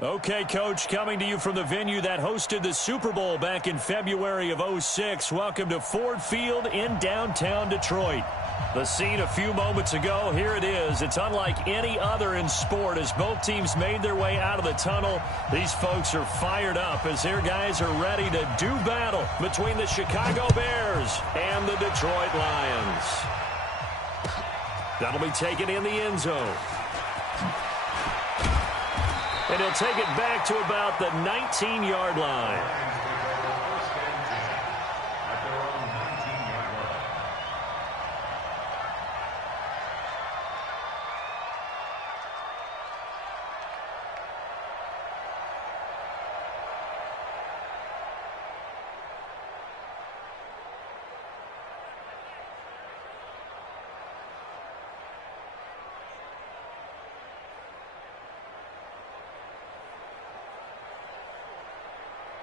Okay, Coach, coming to you from the venue that hosted the Super Bowl back in February of '06. Welcome to Ford Field in downtown Detroit. The scene a few moments ago, here it is. It's unlike any other in sport as both teams made their way out of the tunnel. These folks are fired up as their guys are ready to do battle between the Chicago Bears and the Detroit Lions. That'll be taken in the end zone. And he'll take it back to about the 19-yard line.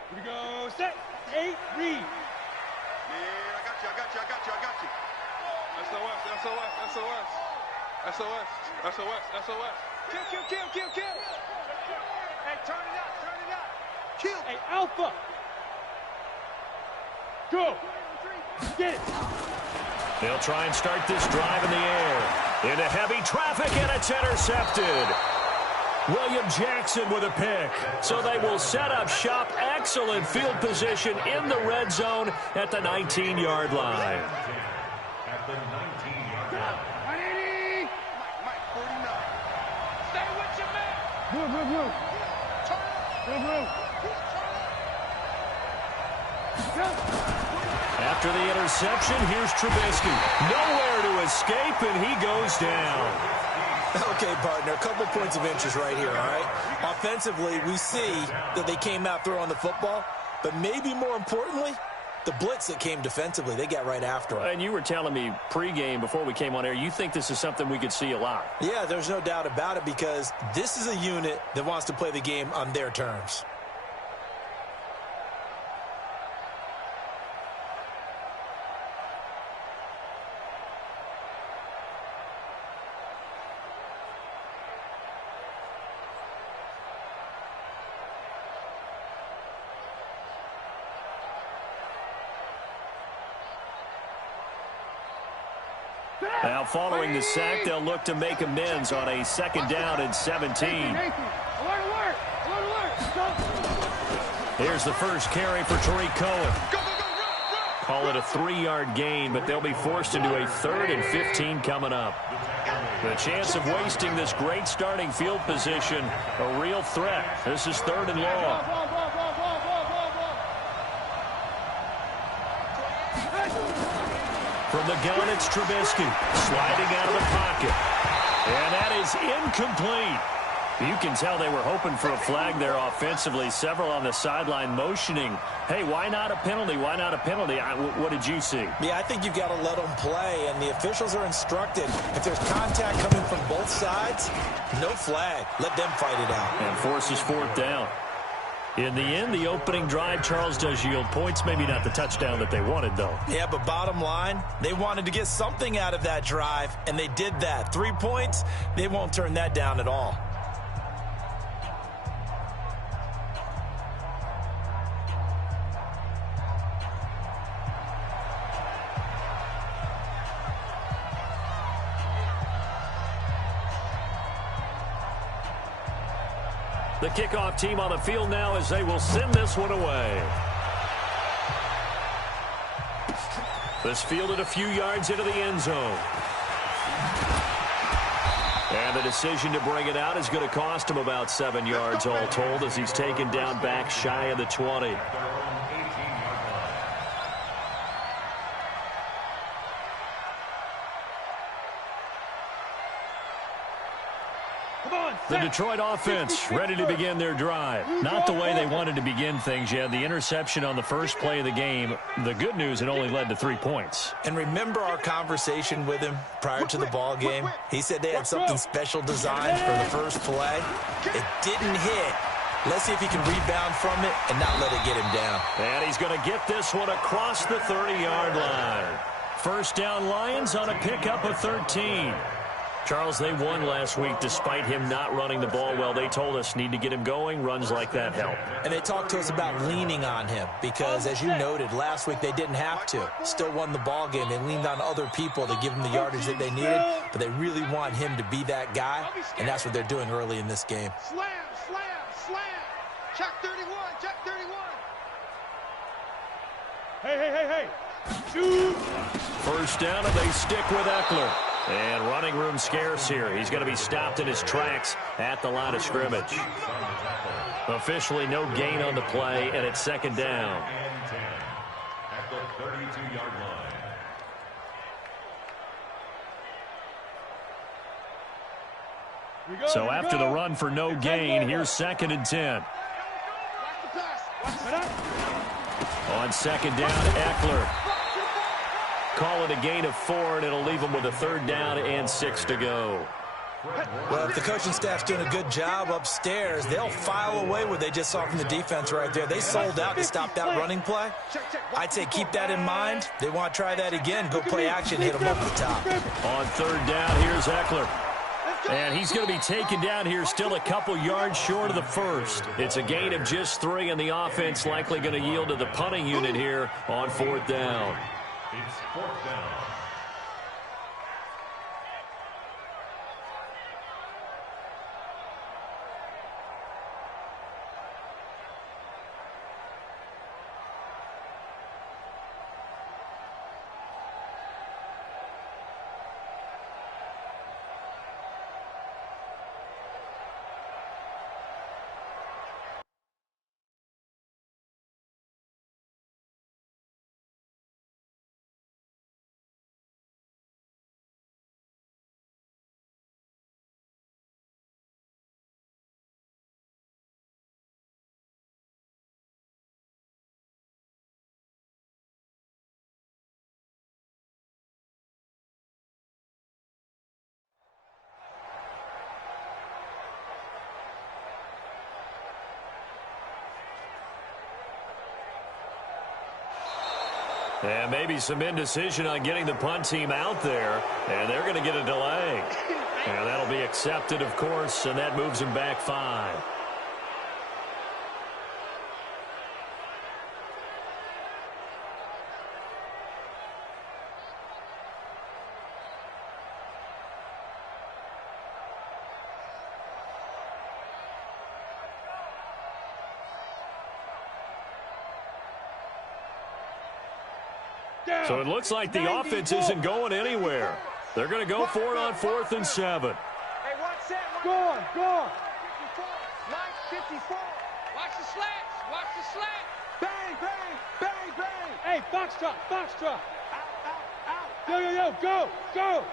Here we go, set, 8, read. Yeah, I got you. SOS. Kill. Hey, turn it up. Kill. Hey, Alpha. Go. Get it. They'll try and start this drive in the air. Into heavy traffic, and it's intercepted. William Jackson with a pick. So they will set up shop. Excellent field position in the red zone at the 19-yard line. At the 19-yard line. 180. Mike, 49. Stay with your man. Move. After the interception, here's Trubisky. Nowhere to escape, and he goes down. Okay, partner, a couple points of interest right here, all right? Offensively, we see that they came out throwing the football, but maybe more importantly, the blitz that came defensively, they got right after it. And you were telling me pregame before we came on air, you think this is something we could see a lot. Yeah, there's no doubt about it because this is a unit that wants to play the game on their terms. Now, following the sack, they'll look to make amends on a 2nd down and 17. Alert. Here's the first carry for Tariq Cohen. Go, run. Call it a 3-yard gain, but they'll be forced into a 3rd and 15 coming up. The chance of wasting this great starting field position, a real threat. This is 3rd and long. From the gun, it's Trubisky, sliding out of the pocket. And that is incomplete. You can tell they were hoping for a flag there offensively. Several on the sideline motioning, hey, why not a penalty? What did you see? Yeah, I think you've got to let them play, and the officials are instructed. If there's contact coming from both sides, no flag. Let them fight it out. And forces 4th down. In the end, the opening drive, Charles, does yield points. Maybe not the touchdown that they wanted, though. Yeah, but bottom line, they wanted to get something out of that drive, and they did that. 3 points, they won't turn that down at all. The kickoff team on the field now as they will send this one away. This fielded a few yards into the end zone. And the decision to bring it out is going to cost him about 7 yards all told as he's taken down back shy of the 20. The Detroit offense ready to begin their drive. Not the way they wanted to begin things yet. The interception on the first play of the game. The good news, it only led to 3 points. And remember our conversation with him prior to the ball game? He said they had something special designed for the first play. It didn't hit. Let's see if he can rebound from it and not let it get him down. And he's going to get this one across the 30-yard line. First down, Lions on a pickup of 13. Charles, they won last week despite him not running the ball well. They told us need to get him going. Runs like that help. And they talked to us about leaning on him because, as you noted, last week they didn't have to. Still won the ball game. They leaned on other people to give them the yardage that they needed, but they really want him to be that guy, and that's what they're doing early in this game. Slam, slam, slam. Check 31, check 31. Hey. Shoot. First down, and they stick with Eckler. And running room scarce here. He's going to be stopped in his tracks at the line of scrimmage. Officially no gain on the play, and it's second down. At the 32-yard line. So after the run for no gain, here's second and 10. On second down, Eckler. Call it a gain of 4, and it'll leave them with a third down and 6 to go. Well, if the coaching staff's doing a good job upstairs, they'll file away what they just saw from the defense right there. They sold out to stop that running play. I'd say keep that in mind. They want to try that again. Go play action, hit them over the top. On third down, here's Eckler. And he's going to be taken down here still a couple yards short of the first. It's a gain of just 3, and the offense likely going to yield to the punting unit here on fourth down. It's fourth down. And maybe some indecision on getting the punt team out there. And they're going to get a delay. And that'll be accepted, of course, and that moves them back 5. So it looks like the offense isn't going anywhere. They're going to go for it on 4th and 7. Hey, watch that. Go on. 54. Line 54. Watch the slats. Watch the slat. Bang, bang, bang, bang. Hey, box drop. Out. Yo, go.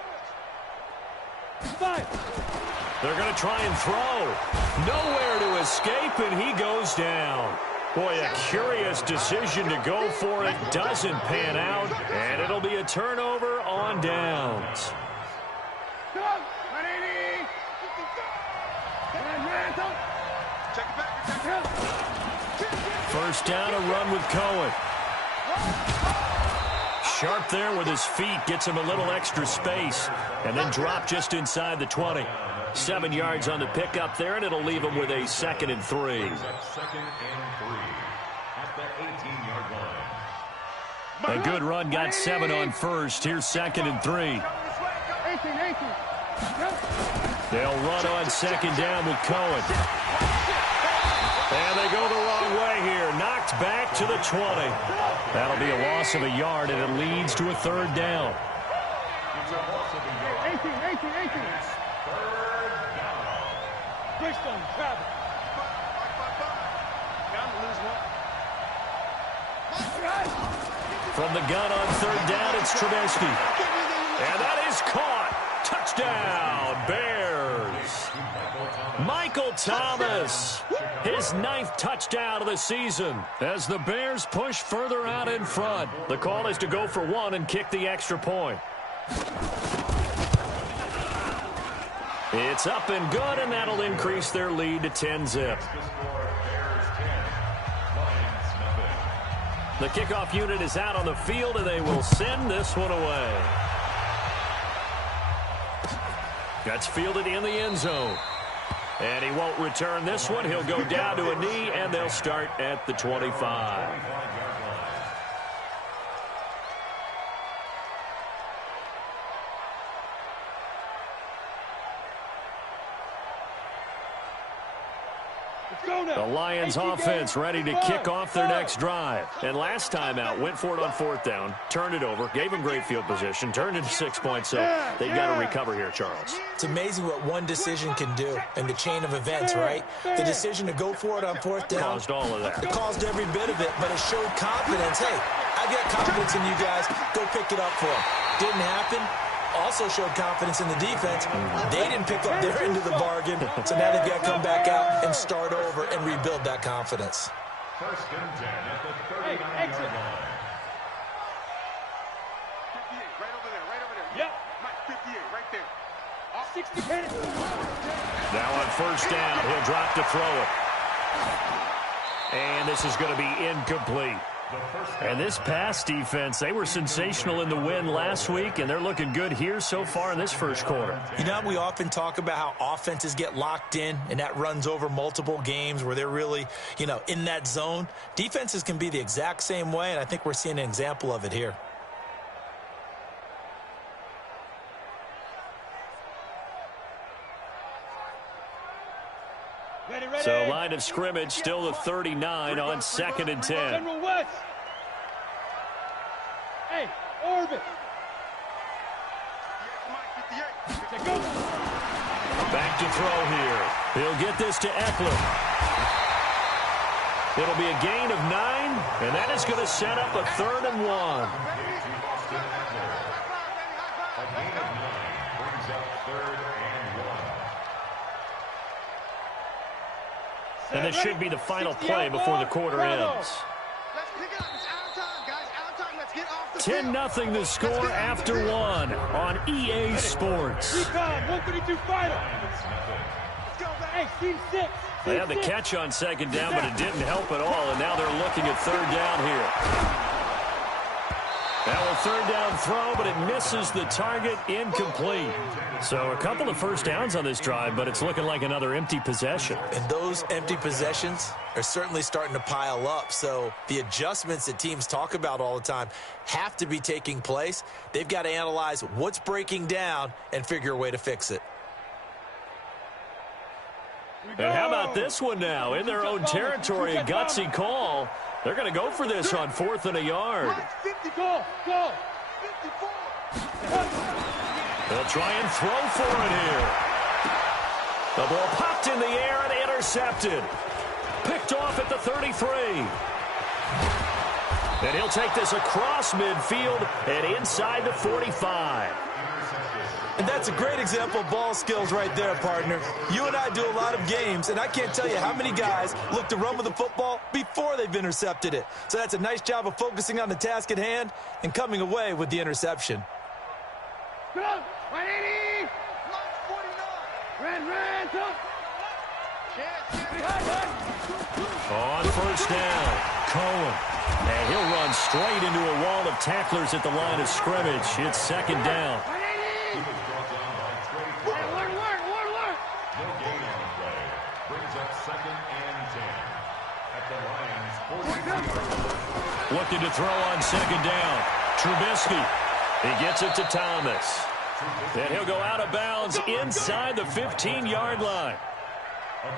5. They're going to try and throw. Nowhere to escape, and he goes down. Boy, a curious decision to go for it. Doesn't pan out, and it'll be a turnover on downs. First down, a run with Cohen. Sharp there with his feet, gets him a little extra space, and then drop just inside the 20. 7 yards on the pickup there, and it'll leave him with a 2nd and 3. Second and 3 at the 18-yard line. A good run, got 7 on first. Here's 2nd and 3. They'll run on 2nd down with Cohen. And they go the wrong way here. Knocked back to the 20. That'll be a loss of a yard, and it leads to a 3rd down. It's a loss of a yard. 18. Bristol, Travis. From the gun on 3rd down, it's Trubisky. And that is caught. Touchdown, Bears. Michael Thomas, his 9th touchdown of the season as the Bears push further out in front. The call is to go for 1 and kick the extra point. It's up and good, and that'll increase their lead to 10-zip. The kickoff unit is out on the field, and they will send this one away. That's fielded in the end zone. And he won't return this one. He'll go down to a knee, and they'll start at the 25. The Lions offense ready to kick off their next drive. And last time out, went for it on 4th down, turned it over, gave them great field position, turned into 6 points, so they've got to recover here, Charles. It's amazing what one decision can do in the chain of events, right? The decision to go for it on 4th down. Caused all of that. It caused every bit of it, but it showed confidence. Hey, I got confidence in you guys. Go pick it up for them. Didn't happen. Also showed confidence in the defense. They didn't pick up their end of the bargain, so now they've got to come back out and start over and rebuild that confidence. 1st and 10 at the 39-yard line. 58, right over there, right over there. Yep. Mike, 58, right there. Off 60 minutes. Now on 1st down, he'll drop to throw it. And this is going to be incomplete. And this pass defense, they were sensational in the win last week, and they're looking good here so far in this 1st quarter. You know, we often talk about how offenses get locked in, and that runs over multiple games where they're really, in that zone. Defenses can be the exact same way, and I think we're seeing an example of it here. Ready. So line of scrimmage still the 39 on 2nd and 10. General West. Hey, orbit. Go. Back to throw here. He'll get this to Eckler. It'll be a gain of 9, and that is going to set up a 3rd and 1. A gain of 9 brings up 3rd and 1. And this should be the final play before the quarter ends. Let's pick it up. It's out of time, guys. Out of time. Let's get off the 10-0 the score after 1 on EA Sports. Recon, 132 final. Let's go, back. Hey, team 6. They had the catch on 2nd down, but it didn't help at all, and now they're looking at 3rd down here. Now a 3rd down throw, but it misses the target, incomplete. So a couple of 1st downs on this drive, but it's looking like another empty possession. And those empty possessions are certainly starting to pile up. So the adjustments that teams talk about all the time have to be taking place. They've got to analyze what's breaking down and figure a way to fix it. And how about this one now? In their own territory, a gutsy call. They're going to go for this on 4th and a yard. 50, Go. 54. They'll try and throw for it here. The ball popped in the air and intercepted. Picked off at the 33. And he'll take this across midfield and inside the 45. And that's a great example of ball skills right there, partner. You and I do a lot of games, and I can't tell you how many guys look to run with the football before they've intercepted it. So that's a nice job of focusing on the task at hand and coming away with the interception. Go. 180. 49. Ran. Go. On 1st down, Cohen. And he'll run straight into a wall of tacklers at the line of scrimmage. It's 2nd down. He was brought down by Trey Flowers. No gain on the play. Brings up 2nd and 10 at the Lions' 42-yard line. Looking to throw on 2nd down. Trubisky. He gets it to Thomas. And he'll go out of bounds inside the 15-yard line.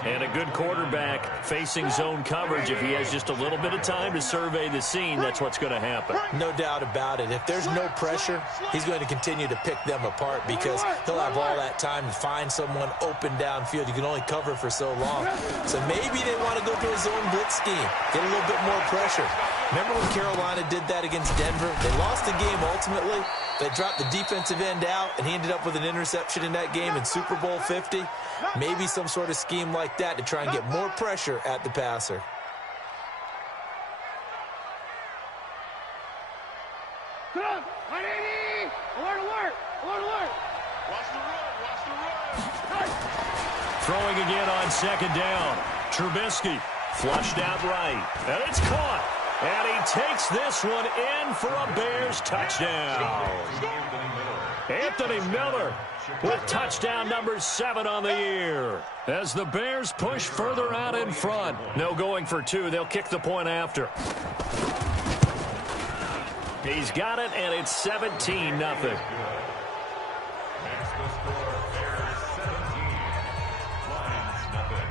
And a good quarterback facing zone coverage. If he has just a little bit of time to survey the scene, that's what's going to happen. No doubt about it. If there's no pressure, he's going to continue to pick them apart because he'll have all that time to find someone open downfield. You can only cover for so long. So maybe they want to go to a zone blitz scheme, get a little bit more pressure. Remember when Carolina did that against Denver? They lost the game ultimately. They dropped the defensive end out, and he ended up with an interception in that game in Super Bowl 50. Maybe some sort of scheme like that to try and get more pressure at the passer. Go. 180. Alert. Watch the run. Throwing again on 2nd down. Trubisky flushed out right. And it's caught. And he takes this one in for a Bears touchdown. Anthony Miller. Anthony Miller with touchdown number 7 on the year. As the Bears push further out in front. No going for 2. They'll kick the point after. He's got it, and it's 17-0. Makes the score Bears 17, Lions nothing.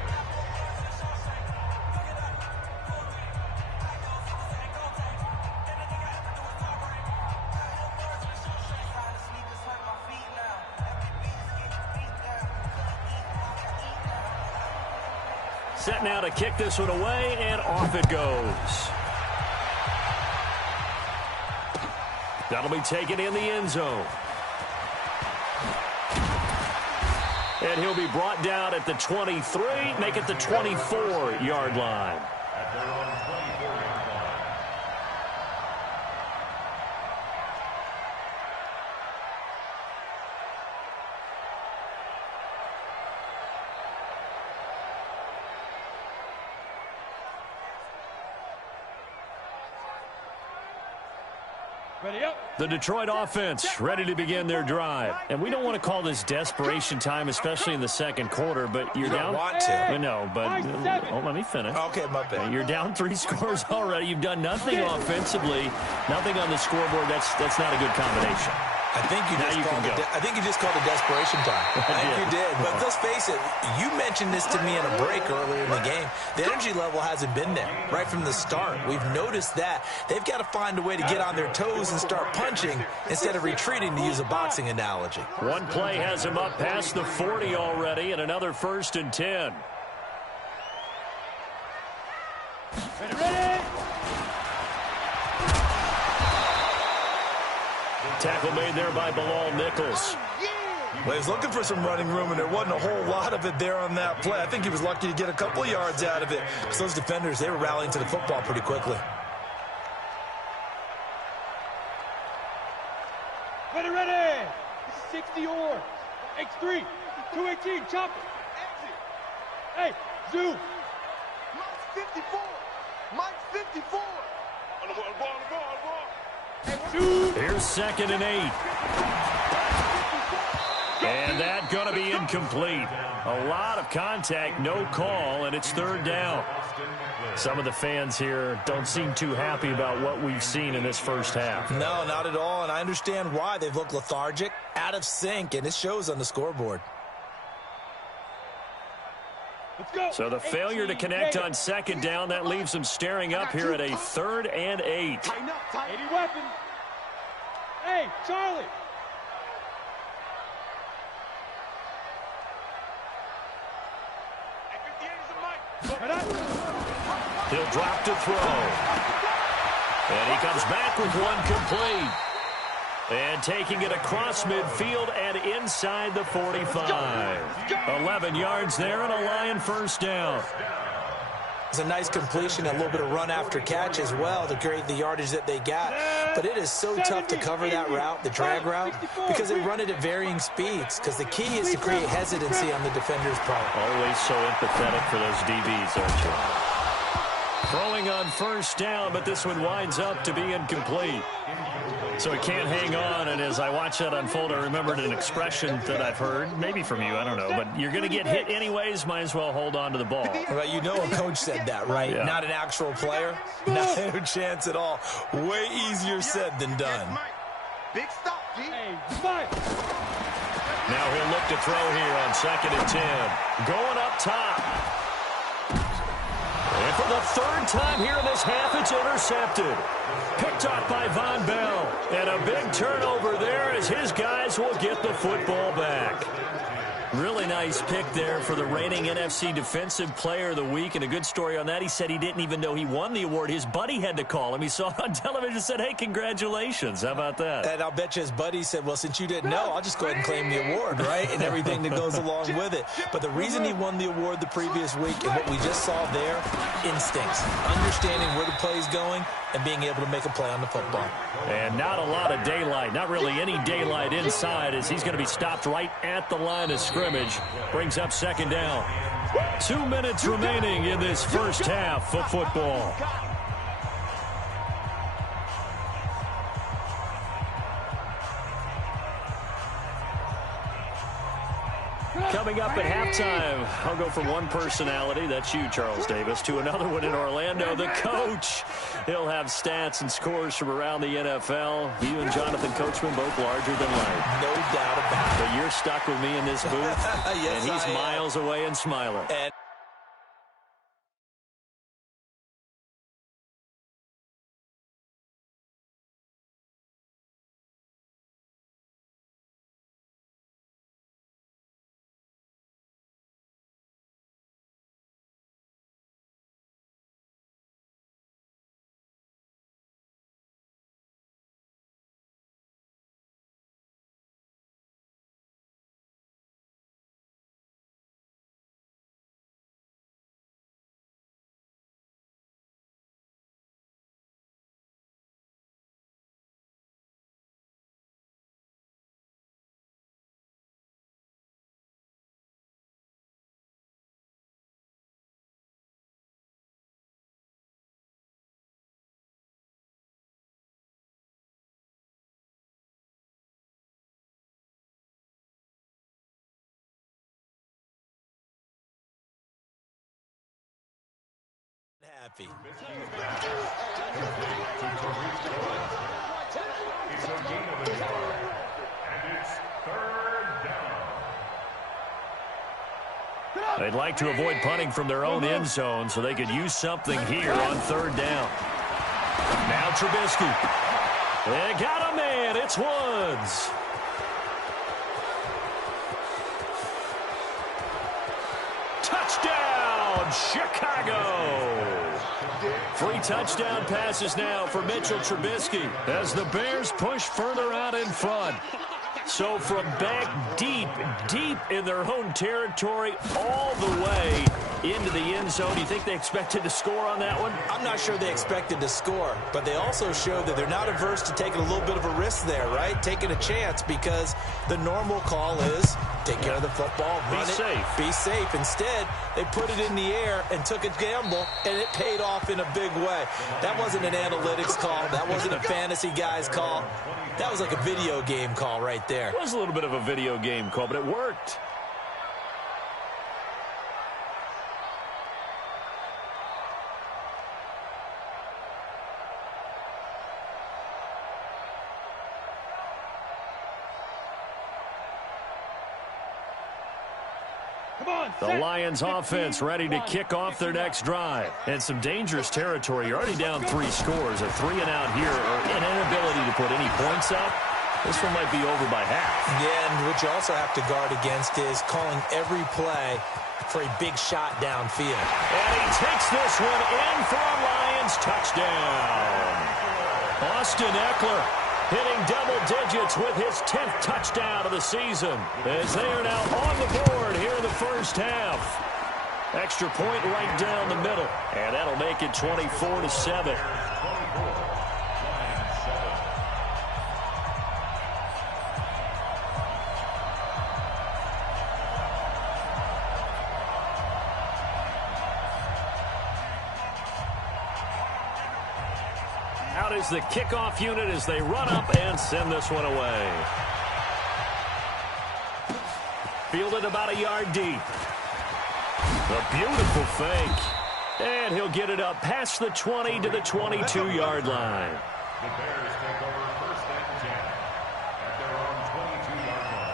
Set now to kick this one away, and off it goes. That'll be taken in the end zone. And he'll be brought down at the 23, make it the 24-yard line. At their own 24-yard line. Ready up. The Detroit offense ready to begin their drive. And we don't want to call this desperation time, especially in the second quarter, but you're down. Want to. No, but let me finish. Okay, my bad. You're down 3 scores already. You've done nothing offensively, nothing on the scoreboard. That's not a good combination. I think you just called it desperation time. I think you did. But let's face it, you mentioned this to me in a break earlier in the game. The energy level hasn't been there right from the start. We've noticed that. They've got to find a way to get on their toes and start punching instead of retreating, to use a boxing analogy. One play has him up past the 40 already, and another 1st and 10. Ready. Tackle made there by Bilal Nichols. Well, he was looking for some running room, and there wasn't a whole lot of it there on that play. I think he was lucky to get a couple of yards out of it, because those defenders, they were rallying to the football pretty quickly. Ready. This is 60 or X3, 218, chop it. Hey, Zoo. Mike's 54. Mike's 54. On the ball. Here's 2nd and 8. And that's going to be incomplete. A lot of contact, no call, and it's 3rd down. Some of the fans here don't seem too happy about what we've seen in this first half. No, not at all, and I understand why. They've looked lethargic, out of sync, and it shows on the scoreboard. Let's go. So the failure to connect on 2nd down, that leaves them staring up here at a 3rd and 8. Tighten up, 80 weapon. Hey, Charlie. He'll drop to throw. And he comes back with one complete. And taking it across midfield and inside the 45. 11 yards there and a Lion 1st down. It's a nice completion, a little bit of run after catch as well to create the yardage that they got. But it is so tough to cover that route, the drag route, because they run it at varying speeds. Because the key is to create hesitancy on the defender's part. Always so empathetic for those DBs, aren't you? Throwing on 1st down, but this one winds up to be incomplete. So he can't hang on, and as I watch that unfold, I remembered an expression that I've heard, maybe from you, I don't know, but you're going to get hit anyways, might as well hold on to the ball. Well, you know a coach said that, right? Yeah. Not an actual player. Not a chance at all. Way easier said than done. Big stop, G. Hey, fire. Now he'll look to throw here on 2nd and 10. Going up top. And for the 3rd time here in this half, it's intercepted. Picked off by Von Bell. And a big turnover there as his guys will get the football back. Really nice pick there for the reigning NFC Defensive Player of the Week. And a good story on that. He said he didn't even know he won the award. His buddy had to call him. He saw it on television and said, hey, congratulations. How about that? And I'll bet you his buddy said, well, since you didn't know, I'll just go ahead and claim the award, right? And everything that goes along with it. But the reason he won the award the previous week and what we just saw there, instincts. Understanding where the play is going and being able to make a play on the football. And not a lot of daylight. Not really any daylight inside as he's going to be stopped right at the line of scrimmage. Brings up 2nd down. 2 minutes remaining in this first half of football. Coming up at halftime, I'll go from one personality, that's you, Charles Davis, to another one in Orlando, the coach. He'll have stats and scores from around the NFL. You and Jonathan Coachman both larger than life. No doubt about it. But you're stuck with me in this booth, yes, and he's miles away and smiling. And happy. It's a gain of a yard, and it's third down. They'd like to avoid punting from their own end zone so they could use something here on third down. Now Trubisky. They got a man. It's Woods. Touchdown, Chicago. 3 touchdown passes now for Mitchell Trubisky as the Bears push further out in front. So from back deep in their own territory all the way into the end zone, do you think they expected to score on that one? I'm not sure they expected to score, but they also showed that they're not averse to taking a little bit of a risk there, right? Taking a chance, because the normal call is take care of the football, run it, be safe. Instead, they put it in the air and took a gamble, and it paid off in a big way. That wasn't an analytics call. That wasn't a fantasy guy's call. That was like a video game call right there. It was a little bit of a video game call, but it worked. The Lions offense ready to kick off their next drive. And some dangerous territory. You're already down 3 scores. A 3 and out here, or an inability to put any points up. This one might be over by half. Yeah, and what you also have to guard against is calling every play for a big shot downfield. And he takes this one in for a Lions touchdown. Austin Eckler hitting double digits with his 10th touchdown of the season, as they are now on the board here in the first half. Extra point right down the middle, and that'll make it 24-7. Out is the kickoff unit as they run up and send this one away. Fielded about a yard deep. A beautiful fake. And he'll get it up past the 20 to the 22-yard line. The Bears take over first and 10 at their own 22-yard line.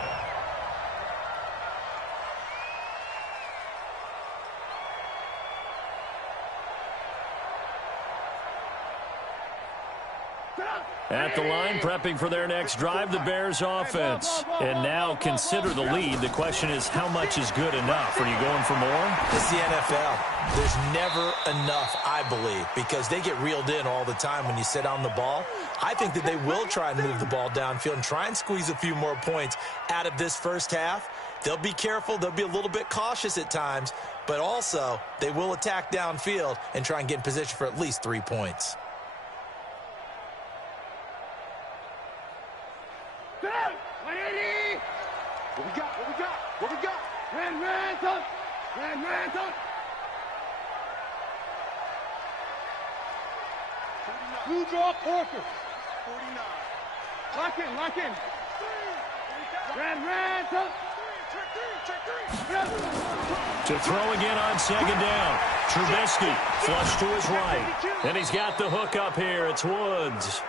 At the line, prepping for their next drive, the Bears offense. And now consider the lead. The question is, how much is good enough? Are you going for more? It's the NFL. There's never enough, I believe, because they get reeled in all the time when you sit on the ball. I think that they will try and move the ball downfield and try and squeeze a few more points out of this first half. They'll be careful. They'll be a little bit cautious at times, but also they will attack downfield and try and get in position for at least 3 points. What we got? What we got? What we got? Ransom! Ransom! Blue draw Porker. 49. Lock in. Ransom! To throw again on second down. Trubisky flush to his right. And he's got the hook up here. It's Woods.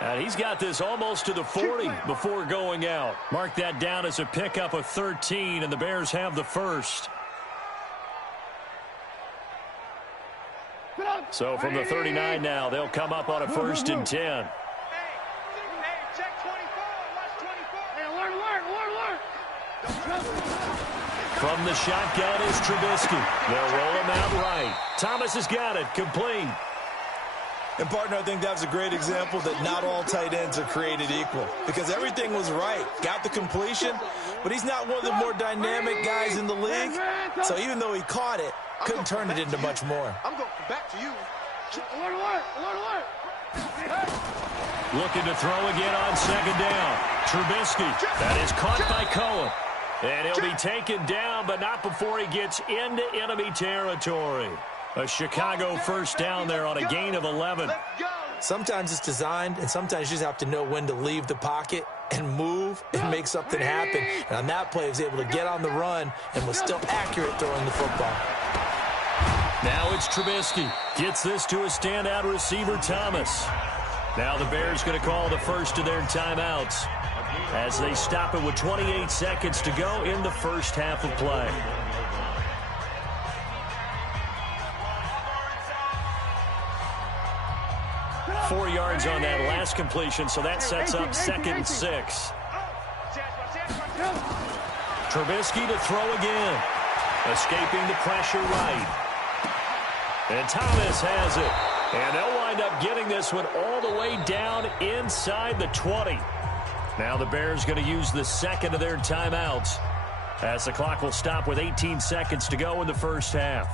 And he's got this almost to the 40 before going out. Mark that down as a pickup of 13, and the Bears have the first. So from the 39 now, they'll come up on a 1st and 10. From the shotgun is Trubisky. They'll roll him out right. Thomas has got it. Complete. And, partner, I think that was a great example that not all tight ends are created equal because everything was right. Got the completion, but he's not one of the more dynamic guys in the league. So even though he caught it, couldn't turn it into much more. I'm going back to you. Looking to throw again on second down. Trubisky. That is caught by Cohen. And he'll be taken down, but not before he gets into enemy territory. A Chicago first down there on a gain of 11. Sometimes it's designed, and sometimes you just have to know when to leave the pocket and move and make something happen. And on that play, he was able to get on the run and was still accurate throwing the football. Now it's Trubisky. Gets this to a standout receiver, Thomas. Now the Bears going to call the first of their timeouts as they stop it with 28 seconds to go in the first half of play. Four yards on that last completion, so that sets up 2nd and 6. Trubisky to throw again. Escaping the pressure right. And Thomas has it. And they'll wind up getting this one all the way down inside the 20. Now the Bears going to use the second of their timeouts as the clock will stop with 18 seconds to go in the first half.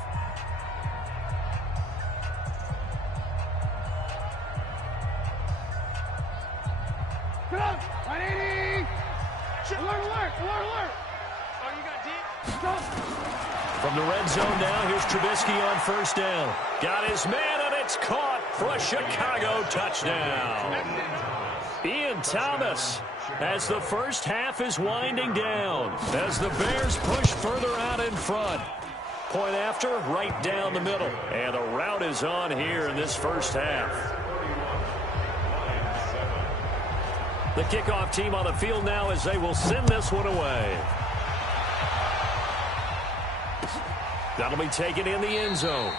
From the red zone now, here's Trubisky on first down. Got his man, and it's caught for a Chicago touchdown. Ian Thomas, as the first half is winding down, as the Bears push further out in front. Point after, right down the middle. And the route is on here in this first half. The kickoff team on the field now as they will send this one away. That'll be taken in the end zone.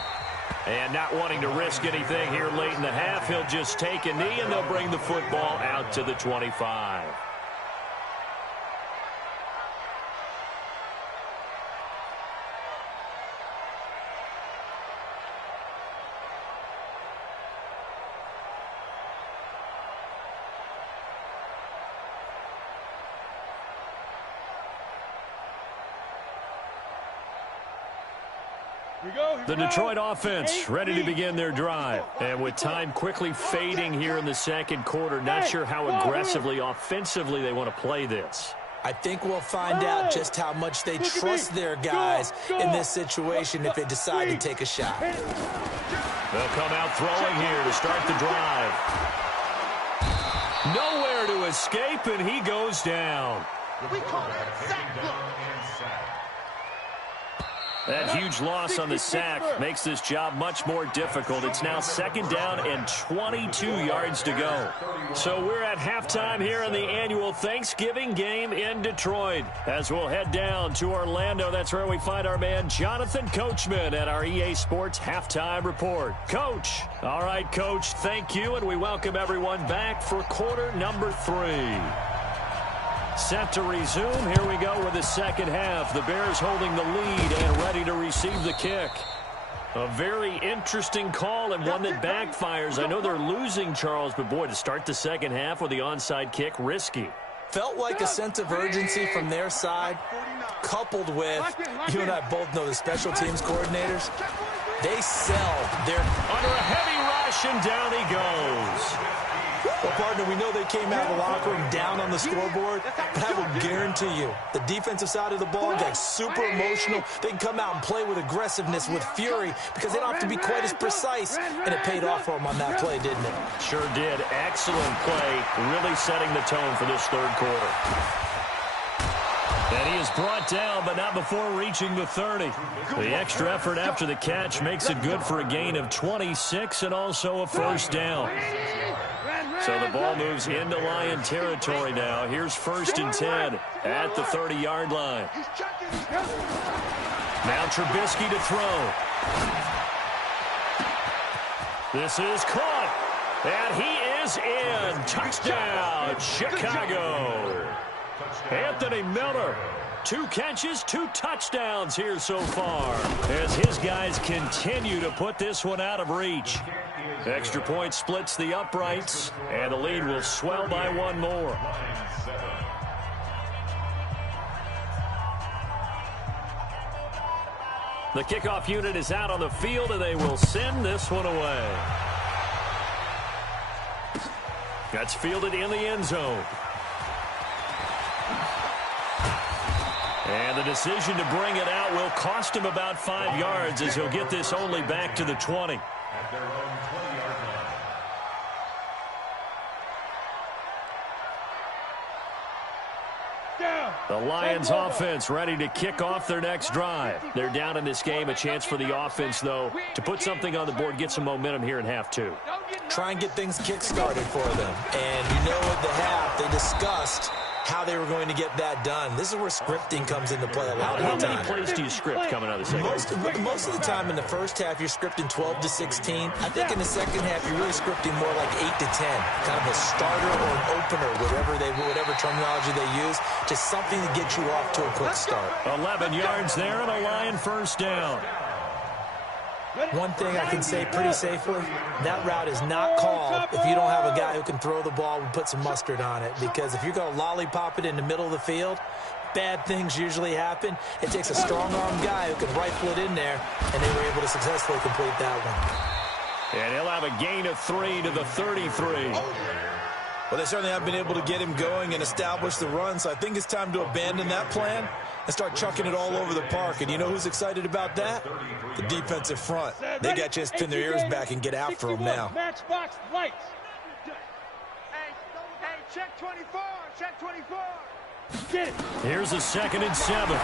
And not wanting to risk anything here late in the half, he'll just take a knee and they'll bring the football out to the 25. The Detroit offense ready to begin their drive. And with time quickly fading here in the second quarter, not sure how aggressively, offensively they want to play this. I think we'll find out just how much they trust their guys in this situation if they decide to take a shot. They'll come out throwing here to start the drive. Nowhere to escape, and he goes down. We call that sack block. That huge loss on the sack makes this job much more difficult. It's now second down and 22 yards to go. So we're at halftime here in the annual Thanksgiving game in Detroit. As we'll head down to Orlando, that's where we find our man Jonathan Coachman at our EA Sports Halftime Report. Coach. All right, Coach, thank you, and we welcome everyone back for quarter number 3. Set to resume. Here we go with the second half. The Bears holding the lead and ready to receive the kick. A very interesting call and one that backfires. I know they're losing, Charles, but boy, to start the second half with the onside kick, risky. Felt like a sense of urgency from their side, coupled with, you and I both know the special teams coordinators, they sell their... Under a heavy rush, and down he goes. Well, partner, we know they came out of the locker room down on the scoreboard, but I will guarantee you the defensive side of the ball got super emotional. They can come out and play with aggressiveness, with fury, because they don't have to be quite as precise, and it paid off for them on that play, didn't it? Sure did. Excellent play, really setting the tone for this third quarter. And he is brought down, but not before reaching the 30. The extra effort after the catch makes it good for a gain of 26 and also a first down. So the ball moves into Lion territory now. Here's 1st and 10 at the 30-yard line. Now Trubisky to throw. This is caught. And he is in. Touchdown, Chicago. Anthony Miller. 2 catches, 2 touchdowns here so far as his guys continue to put this one out of reach. Extra point splits the uprights, and the lead will swell by 1 more. The kickoff unit is out on the field, and they will send this one away. That's fielded in the end zone. And the decision to bring it out will cost him about 5 yards as he'll get this only back to the 20. At their own 20-yard line. The Lions offense ready to kick off their next drive. They're down in this game. A chance for the offense, though, to put something on the board, get some momentum here in half 2. Try and get things kick-started for them. And you know at the half, they discussed how they were going to get that done. This is where scripting comes into play a lot of the time. How many plays do you script coming out of the second half? Most of the time in the first half, you're scripting 12 to 16. I think in the second half, you're really scripting more like 8 to 10. Kind of a starter or an opener, whatever terminology they use. Just something to get you off to a quick start. 11 yards there and a Lion first down. One thing I can say pretty safely, that route is not called if you don't have a guy who can throw the ball and put some mustard on it. Because if you're going to lollipop it in the middle of the field, bad things usually happen. It takes a strong-arm guy who can rifle it in there, and they were able to successfully complete that one. And he'll have a gain of 3 to the 33. Well, they certainly have been able to get him going and establish the run, so I think it's time to abandon that plan and start chucking it all over the park. And you know who's excited about that? The defensive front. They got a chance to pin their ears back and get after him now. Matchbox lights. Hey, check 24. Check 24. Get it. Here's a 2nd and 7.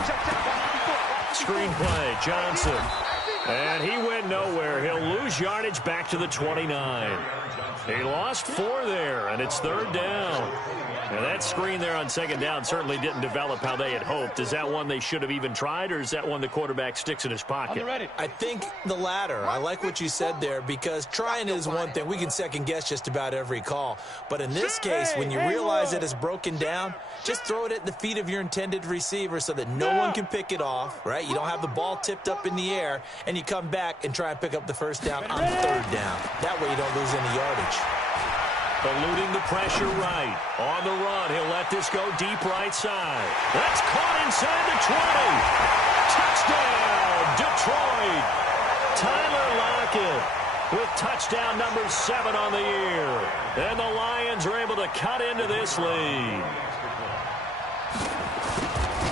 Screenplay, Johnson. And he went nowhere. He'll lose yardage back to the 29. He lost 4 there, and it's 3rd down. Now that screen there on 2nd down certainly didn't develop how they had hoped. Is that one they should have even tried, or is that one the quarterback sticks in his pocket? I think the latter. I like what you said there, because trying is one thing. We can second-guess just about every call. But in this case, when you realize that it's broken down, just throw it at the feet of your intended receiver so that no one can pick it off, right? You don't have the ball tipped up in the air, and you come back and try and pick up the first down on 3rd down. That way you don't lose any yardage. Eluding the pressure right. On the run, he'll let this go deep right side. That's caught inside the 20. Touchdown, Detroit. Tyler Lockett with touchdown number 7 on the year. And the Lions are able to cut into this lead.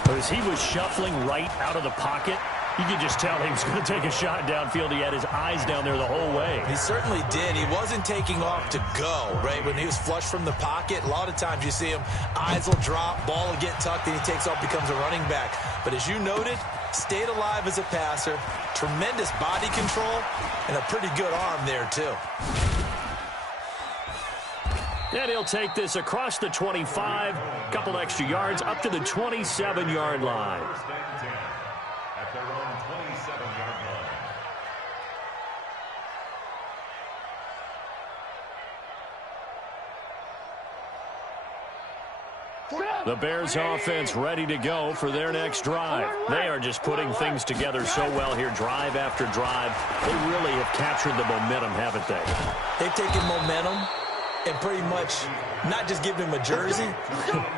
As he was shuffling right out of the pocket, you could just tell he was going to take a shot downfield. He had his eyes down there the whole way. He certainly did. He wasn't taking off to go, right? When he was flush from the pocket, a lot of times you see him, eyes will drop, ball will get tucked, and he takes off, becomes a running back. But as you noted, stayed alive as a passer, tremendous body control, and a pretty good arm there, too. And he'll take this across the 25, couple extra yards, up to the 27-yard line. At their own 27-yard line. The Bears offense ready to go for their next drive. They are just putting things together so well here, drive after drive. They really have captured the momentum, haven't they? They've taken momentum and pretty much not just given him a jersey,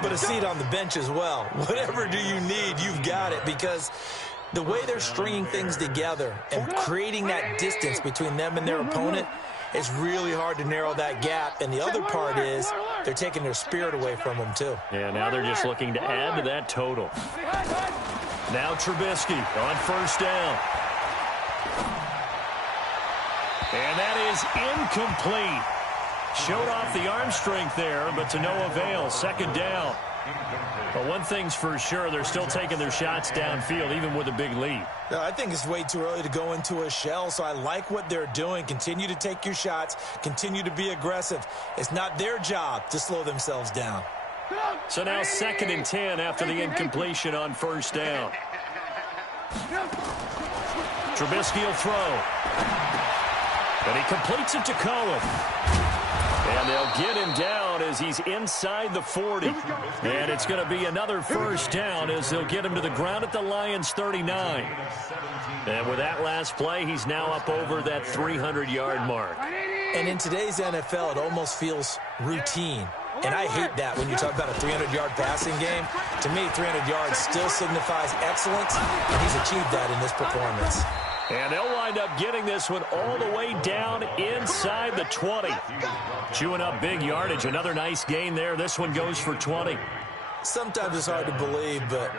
but a seat on the bench as well. Whatever do you need, you've got it, because the way they're stringing things together and creating that distance between them and their opponent, it's really hard to narrow that gap. And the other part is they're taking their spirit away from them, too. Yeah, now they're just looking to add to that total. Now Trubisky on 1st down. And that is incomplete. Showed off the arm strength there, but to no avail. 2nd down. But one thing's for sure, they're still taking their shots downfield, even with a big lead. I think it's way too early to go into a shell, so I like what they're doing. Continue to take your shots. Continue to be aggressive. It's not their job to slow themselves down. So now 2nd and 10 after the incompletion on 1st down. Trubisky will throw. But he completes it to Cohen. And they'll get him down as he's inside the 40. And it's going to be another 1st down as they'll get him to the ground at the Lions' 39. And with that last play, he's now up over that 300-yard mark. And in today's NFL, it almost feels routine. And I hate that when you talk about a 300-yard passing game. To me, 300 yards still signifies excellence, and he's achieved that in this performance. And they'll wind up getting this one all the way down inside the 20. Chewing up big yardage. Another nice gain there. This one goes for 20. Sometimes it's hard to believe, but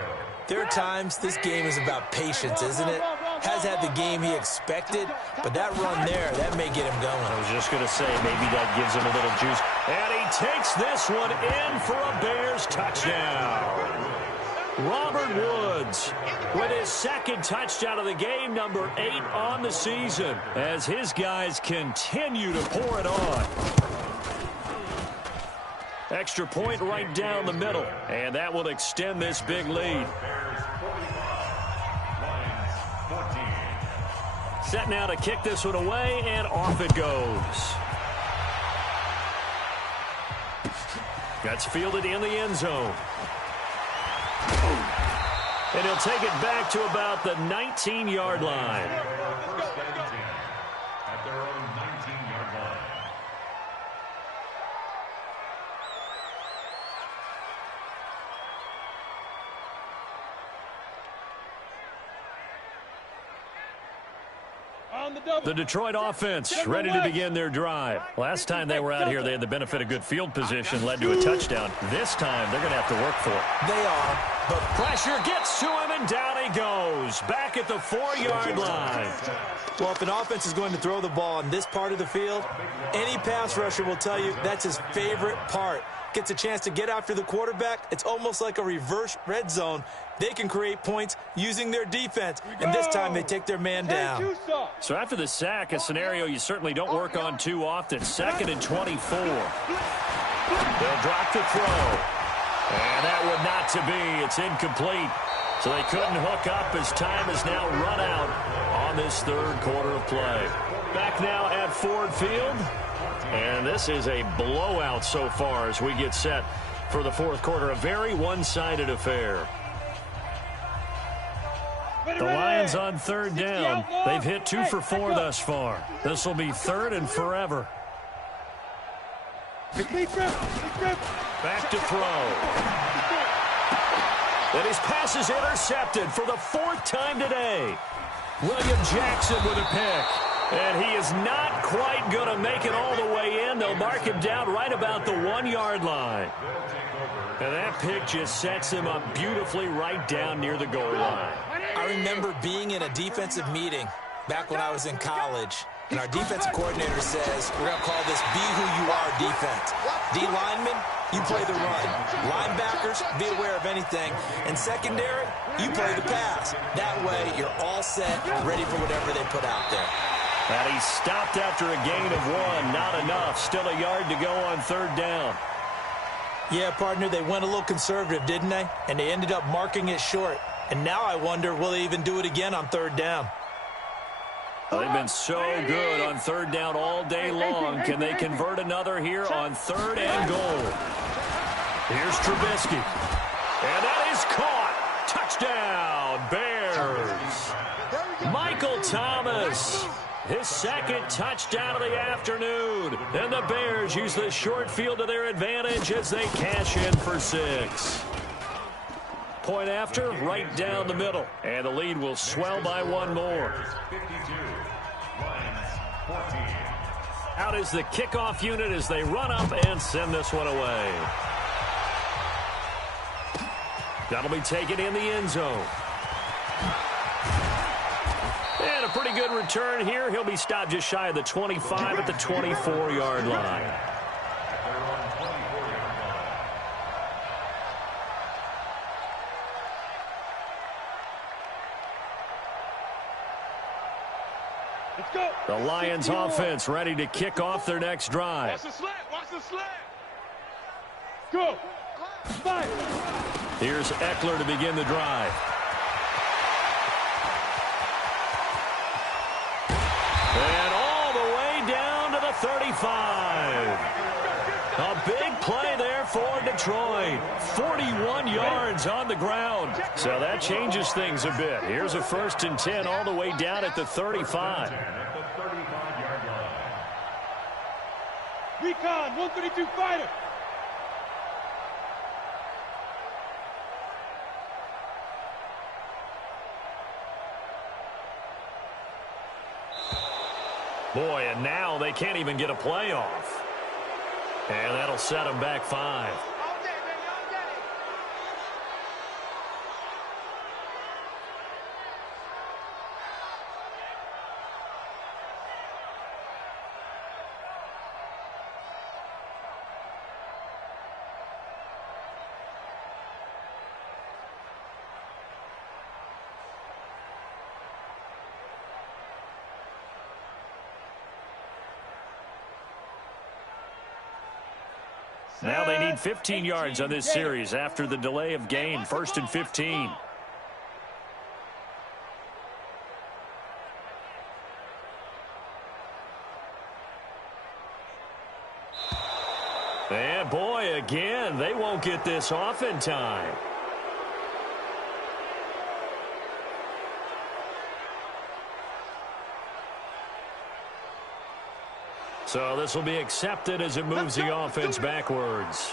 there are times this game is about patience, isn't it? Has had the game he expected, but that run there, that may get him going. I was just going to say, maybe that gives him a little juice. And he takes this one in for a Bears touchdown. Robert Woods with his 2nd touchdown of the game, number 8 on the season, as his guys continue to pour it on. Extra point right down the middle, and that will extend this big lead. Set now to kick this one away, and off it goes. That's fielded in the end zone. And he'll take it back to about the 19-yard line. At their own 19-yard line. The Detroit offense ready to begin their drive. Last time they were out here, they had the benefit of good field position, led to a touchdown. This time, they're going to have to work for it. They are, but Pressure gets to him, and down he goes. Back at the 4-yard line. well, if an offense is going to throw the ball in this part of the field, any pass rusher will tell you that's his favorite part. Gets a chance to get after the quarterback. It's almost like a reverse red zone. They can create points using their defense, and this time they take their man down. So after the sack, a scenario you certainly don't work on too often. 2nd and 24. They'll drop the throw. And that one not to be. It's incomplete. So they couldn't hook up as time has now run out on this 3rd quarter of play. Back now at Ford Field. And this is a blowout so far as we get set for the 4th quarter. A very one-sided affair. The Lions on 3rd down. They've hit 2 for 4 thus far. This will be 3rd and forever. Back to throw. And his pass is intercepted for the 4th time today. William Jackson with a pick. And he is not quite going to make it all the way in. They'll mark him down right about the 1-yard line. And that pick just sets him up beautifully right down near the goal line. I remember being in a defensive meeting back when I was in college, and our defensive coordinator says, we're going to call this be who you are defense. D linemen, you play the run. Linebackers, be aware of anything. And secondary, you play the pass. That way, you're all set, ready for whatever they put out there. And he stopped after a gain of 1. Not enough. Still a yard to go on 3rd down. Yeah, partner, they went a little conservative, didn't they? And they ended up marking it short. And now I wonder, will they even do it again on 3rd down? Well, they've been so good on 3rd down all day long. Can they convert another here on 3rd and goal? Here's Trubisky. And that is caught. Touchdown, Bears. Michael Thomas. His 2nd touchdown of the afternoon. And the Bears use the short field to their advantage as they cash in for 6. Point after, right down the middle. And the lead will swell by 1 more. 52. Lions 14. Out is the kickoff unit as they run up and send this one away. That'll be taken in the end zone. And a pretty good return here. He'll be stopped just shy of the 25 at the 24-yard line. The Lions offense ready to kick off their next drive. Watch the slant. Watch the slant. Go. Fight. Here's Eckler to begin the drive. And all the way down to the 35. A big play there for Detroit. 41 yards on the ground. So that changes things a bit. Here's a 1st and 10 all the way down at the 35. At the 35-yard line. Recon, 132 fighter. Boy, and now they can't even get a play off. And that'll set them back 5. All day, baby, all day. Now they need 15 yards on this series after the delay of game. 1st and 15. And boy, again, they won't get this off in time. So this will be accepted as it moves the offense backwards.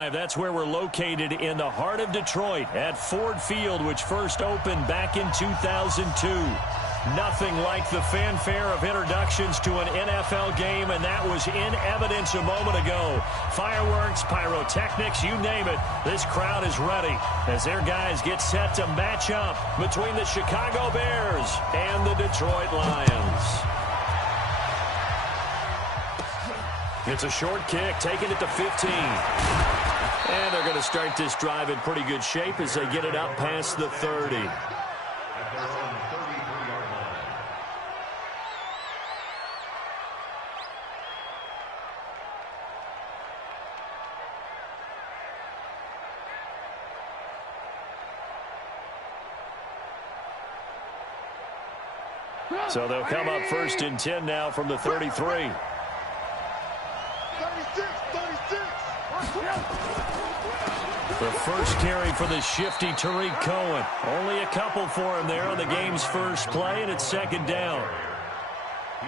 That's where we're located in the heart of Detroit at Ford Field, which first opened back in 2002. Nothing like the fanfare of introductions to an NFL game, and that was in evidence a moment ago. Fireworks, pyrotechnics, you name it, this crowd is ready as their guys get set to match up between the Chicago Bears and the Detroit Lions. It's a short kick, taking it to 15. And they're going to start this drive in pretty good shape as they get it up past the 30. So they'll come up first and 10 now from the 33. 36. The first carry for the shifty Tariq Cohen. Only a couple for him there on the game's first play, and it's second down.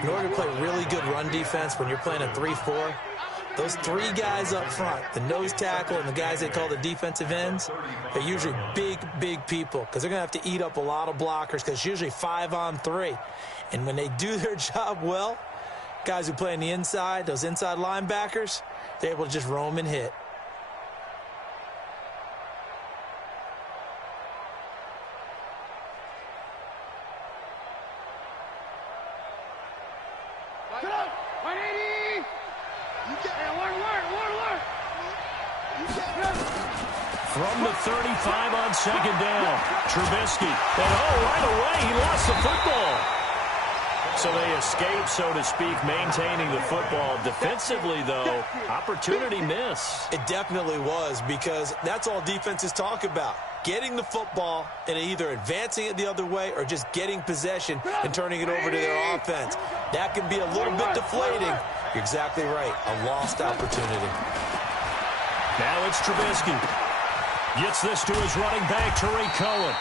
In order to play really good run defense when you're playing a 3-4, those three guys up front, the nose tackle and the guys they call the defensive ends, are usually big people because they're going to have to eat up a lot of blockers because it's usually 5-on-3. And when they do their job well, guys who play on the inside, those inside linebackers, they're able to just roam and hit. From the 35 on second down, Trubisky. And right away, he lost the football. So they escape, so to speak, maintaining the football. Defensively, though, opportunity miss. It definitely was because that's all defenses talk about. Getting the football and either advancing it the other way or just getting possession and turning it over to their offense. That can be a little bit deflating. You're exactly right. A lost opportunity. Now it's Trubisky. Gets this to his running back, Tariq Cohen.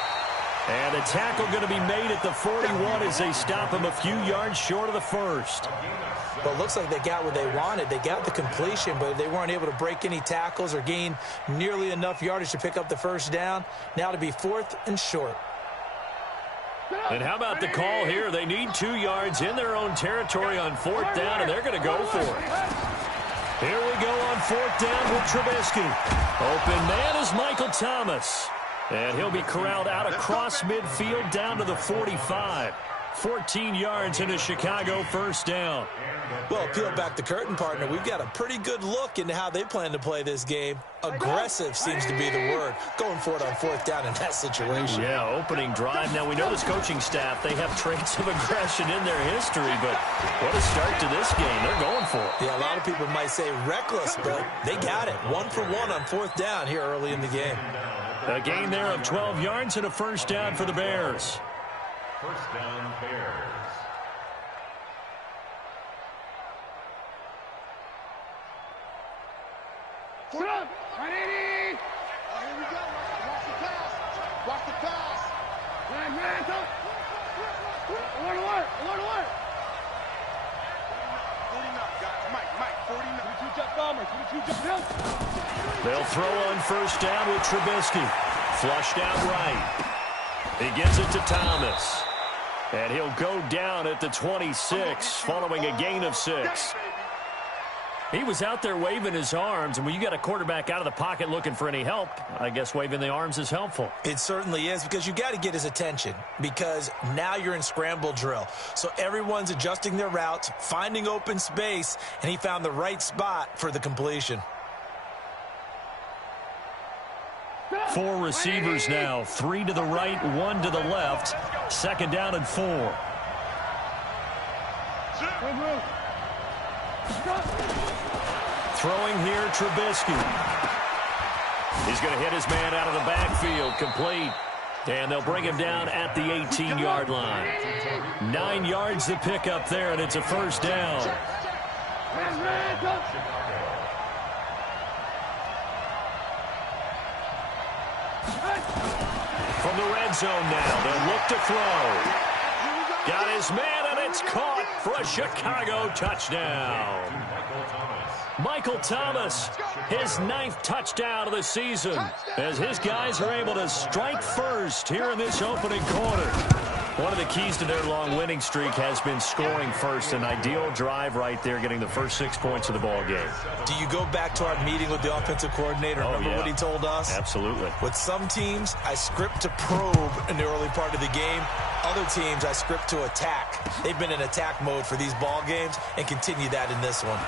And a tackle going to be made at the 41 as they stop him a few yards short of the first. Well, it looks like they got what they wanted. They got the completion, but they weren't able to break any tackles or gain nearly enough yardage to pick up the first down. Now to be 4th and short. And how about the call here? They need 2 yards in their own territory on 4th down, and they're going to go for it. Here we go on 4th down with Trubisky. Open man is Michael Thomas. And he'll be corralled out across midfield down to the 45. 14 yards in a Chicago first down. Well, peel back the curtain, partner. We've got a pretty good look into how they plan to play this game. Aggressive seems to be the word. Going for it on 4th down in that situation. Yeah, opening drive. Now, we know this coaching staff, they have traits of aggression in their history, but what a start to this game. They're going for it. Yeah, a lot of people might say reckless, but they got it. 1 for 1 on 4th down here early in the game. A gain there of 12 yards and a first down for the Bears. First down, Bears. Put up! 180! Here we go. Watch the pass. Watch the pass. Man, go. Alert, alert, alert, alert. 49, guys. Mike, 49. 22 jump bomber. 22 jump. They'll throw on first down with Trubisky. Flushed out right. He gives it to Thomas. And he'll go down at the 26 following a gain of 6. He was out there waving his arms, and when you got a quarterback out of the pocket looking for any help, I guess waving the arms is helpful. It certainly is, because you got to get his attention, because now you're in scramble drill. So everyone's adjusting their routes, finding open space, and he found the right spot for the completion. 4 receivers now, 3 to the right, 1 to the left. Second down and 4. Throwing here, Trubisky. He's going to hit his man out of the backfield, complete. And they'll bring him down at the 18-yard line. 9 yards to pick up there, and it's a first down. From the red zone now, they'll look to throw. Got his man, and it's caught for a Chicago touchdown. Michael Thomas, his 9th touchdown of the season, as his guys are able to strike first here in this opening quarter. One of the keys to their long winning streak has been scoring first. An ideal drive right there, getting the first 6 points of the ball game. Do you go back to our meeting with the offensive coordinator? Remember what he told us? Absolutely. With some teams, I script to probe in the early part of the game. Other teams, I script to attack. They've been in attack mode for these ball games and continue that in this one.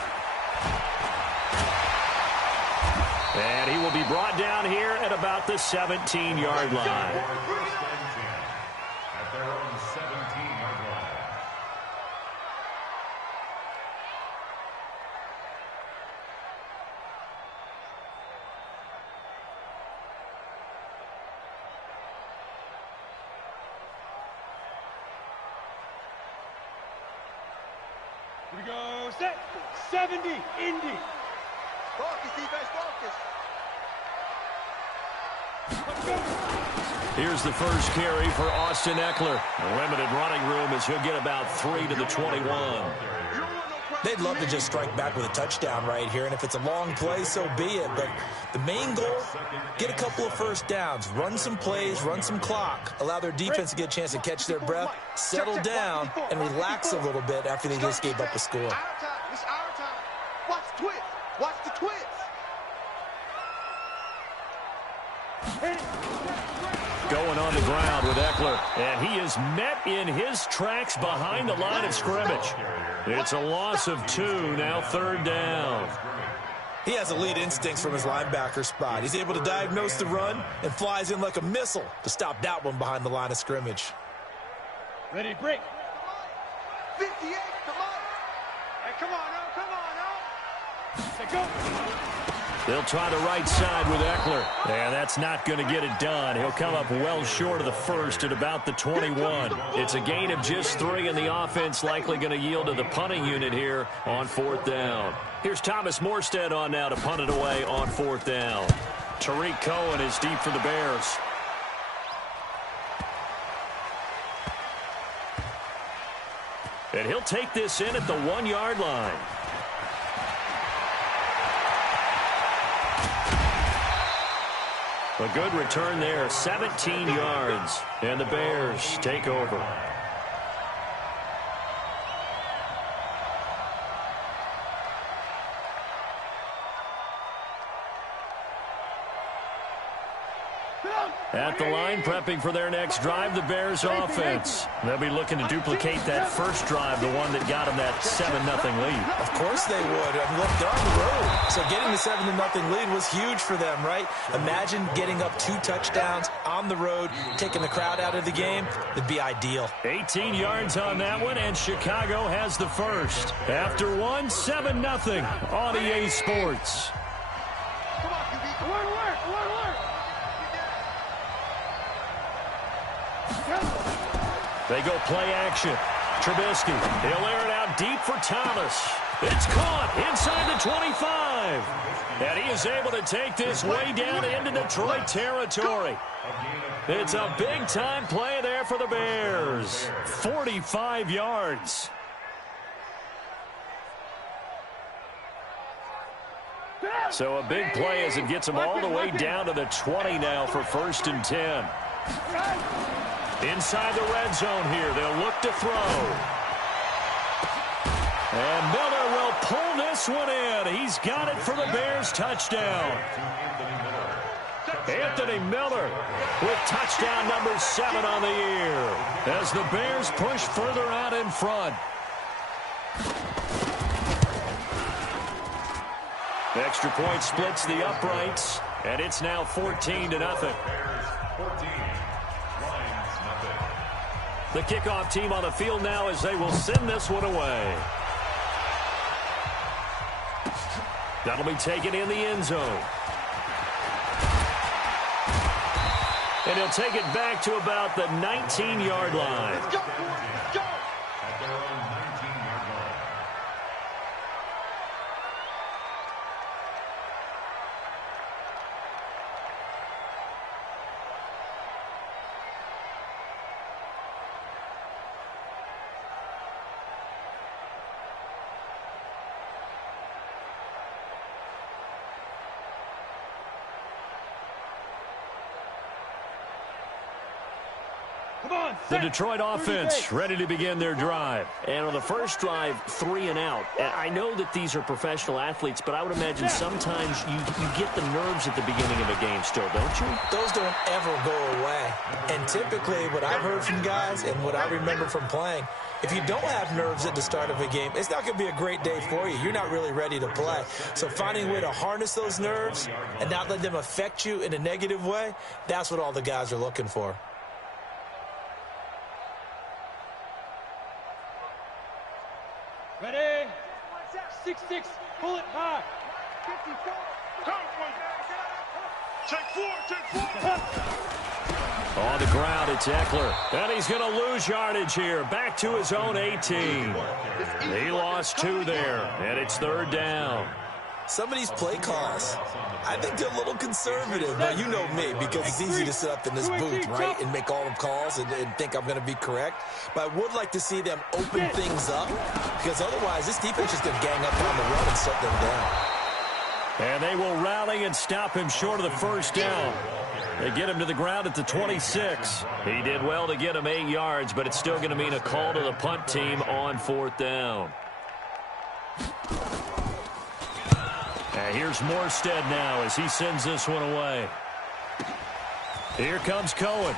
And he will be brought down here at about the 17-yard line. At their own 17-yard line. Here we go, set, 70, Indy. Focus, defense, focus. Here's the first carry for Austin Eckler. Limited running room as he'll get about 3 to the 21. They'd love to just strike back with a touchdown right here, and if it's a long play, so be it. But the main goal, get a couple of first downs, run some plays, run some clock, allow their defense to get a chance to catch their breath, settle down, and relax a little bit after they just gave up a score. Our time. It's our time. Watch the twist. Watch the twist. Going on the ground with Eckler, and he is met in his tracks behind the line of scrimmage. It's a loss of 2, now 3rd down. He has elite instincts from his linebacker spot. He's able to diagnose the run and flies in like a missile to stop that one behind the line of scrimmage. Ready, break. 58, come on. Hey, come on, now. Say go. They'll try the right side with Eckler. And that's not going to get it done. He'll come up well short of the first at about the 21. It's a gain of just 3, and the offense likely going to yield to the punting unit here on 4th down. Here's Thomas Morstead on now to punt it away on 4th down. Tariq Cohen is deep for the Bears. And he'll take this in at the 1-yard line. A good return there, 17 yards, and the Bears take over. At the line, prepping for their next drive, the Bears offense. They'll be looking to duplicate that first drive, the one that got them that 7-0 lead. Of course they would. I mean, look, they're on the road. So getting the 7-0 lead was huge for them, right? Imagine getting up 2 touchdowns on the road, taking the crowd out of the game. It'd be ideal. 18 yards on that one, and Chicago has the first. After 1, 7-0 on EA Sports. Come on, QB. Alert. They go play action. Trubisky, he'll air it out deep for Thomas. It's caught inside the 25. And he is able to take this way down into Detroit territory. It's a big-time play there for the Bears. 45 yards. So a big play as it gets them all the way down to the 20 now for 1st and 10. Inside the red zone here, they'll look to throw. And Miller will pull this one in. He's got it for the Bears touchdown. Anthony Miller with touchdown number 7 on the year as the Bears push further out in front. Extra point splits the uprights, and it's now 14-0. The kickoff team on the field now as they will send this one away. That'll be taken in the end zone. And he'll take it back to about the 19-yard line. Let's go. At their own 19-yard line. The Detroit offense ready to begin their drive. And on the first drive, 3 and out. I know that these are professional athletes, but I would imagine sometimes you get the nerves at the beginning of a game still, don't you? Those don't ever go away. And typically what I've heard from guys and what I remember from playing, if you don't have nerves at the start of a game, it's not going to be a great day for you. You're not really ready to play. So finding a way to harness those nerves and not let them affect you in a negative way, that's what all the guys are looking for. Ready? 6-6, pull it high. 54. Take 4. On the ground, it's Eckler. And he's going to lose yardage here. Back to his own 18. He lost 2 there, and it's 3rd down. Some of these play calls, I think they're a little conservative. Now, you know me, because it's easy to sit up in this booth, right, and make all the calls and think I'm going to be correct. But I would like to see them open things up, because otherwise this defense is going to gang up on the run and shut them down. And they will rally and stop him short of the 1st down. They get him to the ground at the 26. He did well to get him 8 yards, but it's still going to mean a call to the punt team on 4th down. And here's Morstead now as he sends this one away. Here comes Cohen.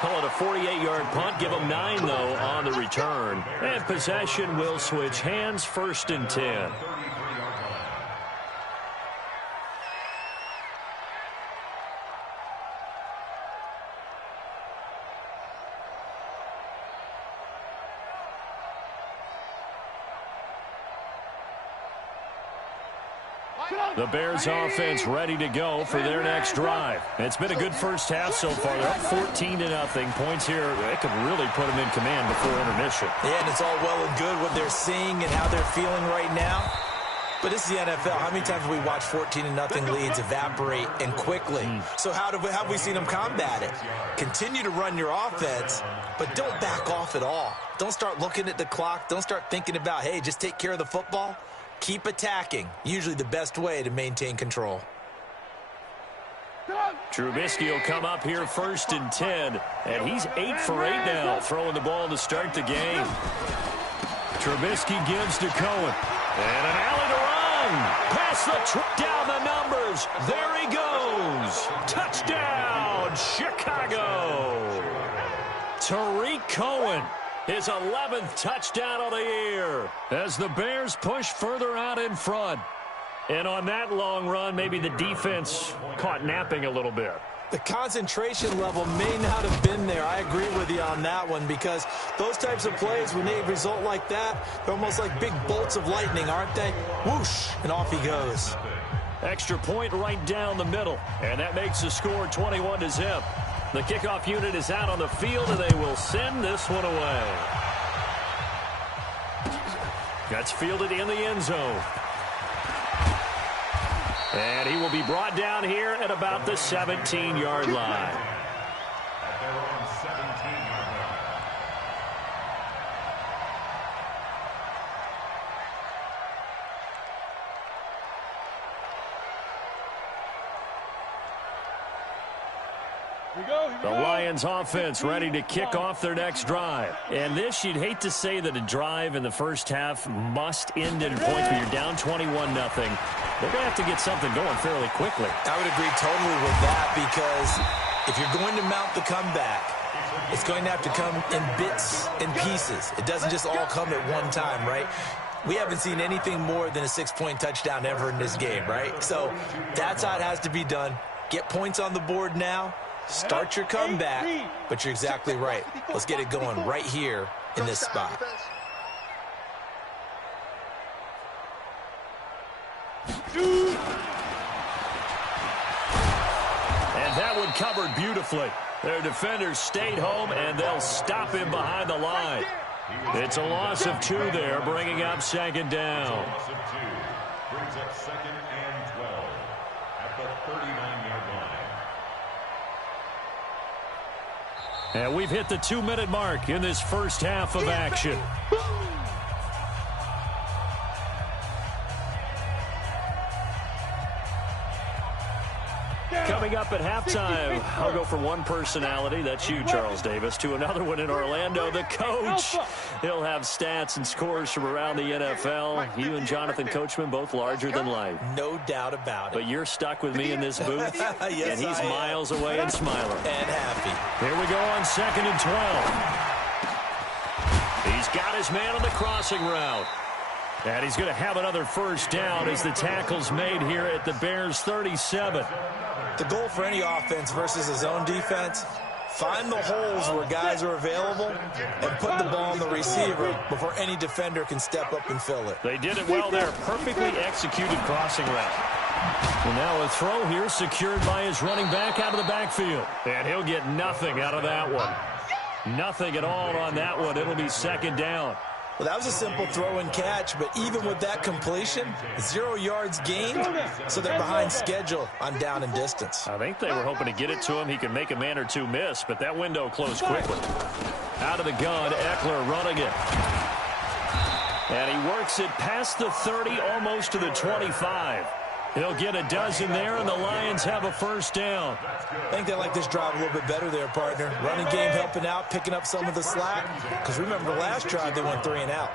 Call it a 48-yard punt. Give him 9, though, on the return. And possession will switch hands, 1st and 10. The Bears offense ready to go for their next drive. It's been a good first half so far. They're up 14-0. Points here, they could really put them in command before intermission. Yeah, and it's all well and good what they're seeing and how they're feeling right now. But this is the NFL. How many times have we watched 14-0 leads evaporate and quickly? So how have we seen them combat it? Continue to run your offense, but don't back off at all. Don't start looking at the clock. Don't start thinking about, hey, just take care of the football. Keep attacking. Usually the best way to maintain control. Trubisky will come up here 1st and 10, and he's 8 for 8 now, throwing the ball to start the game. Trubisky gives to Cohen, and an alley to run. Pass the down the numbers. There he goes. Touchdown, Chicago. Tariq Cohen. His 11th touchdown of the year as the Bears push further out in front. And on that long run, maybe the defense caught napping a little bit. The concentration level may not have been there. I agree with you on that one, because those types of plays, when they result like that, they're almost like big bolts of lightning, aren't they? Whoosh, and off he goes. Extra point right down the middle, and that makes the score 21-0. The kickoff unit is out on the field, and they will send this one away. That's fielded in the end zone. And he will be brought down here at about the 17-yard line. At their own 17-yard line. The Lions offense ready to kick off their next drive. And this, you'd hate to say that a drive in the first half must end in points, but you're down 21-0. They're going to have to get something going fairly quickly. I would agree totally with that, because if you're going to mount the comeback, it's going to have to come in bits and pieces. It doesn't just all come at one time, right? We haven't seen anything more than a 6-point touchdown ever in this game, right? So that's how it has to be done. Get points on the board now. Start your comeback, but you're exactly right. Let's get it going right here in this spot. And that one covered beautifully. Their defenders stayed home, and they'll stop him behind the line. It's a loss of 2 there, bringing up 2nd down. Loss of 2 brings up 2nd and 12 at the 39-yard line. And we've hit the 2-minute mark in this first half of action. Coming up at halftime, I'll go from one personality, that's you, Charles Davis, to another one in Orlando, the coach. He'll have stats and scores from around the NFL. You and Jonathan Coachman, both larger than life. No doubt about it. But you're stuck with me in this booth, Yes, and he's miles away and smiling. And happy. Here we go on 2nd and 12. He's got his man on the crossing route. And he's going to have another first down as the tackle's made here at the Bears' 37. The goal for any offense versus his own defense, find the holes where guys are available and put the ball on the receiver before any defender can step up and fill it. They did it well there. Perfectly executed crossing route. And now a throw here secured by his running back out of the backfield. And he'll get nothing out of that one. Nothing at all on that one. It'll be 2nd down. Well, that was a simple throw and catch, but even with that completion, 0 yards gained, so they're behind schedule on down and distance. I think they were hoping to get it to him. He could make a man or two miss, but that window closed quickly. Out of the gun, Eckler running it. And he works it past the 30, almost to the 25. He'll get a dozen there, and the Lions have a first down. I think they like this drive a little bit better there, partner. Running game helping out, picking up some of the slack. Because remember, the last drive, they went 3 and out.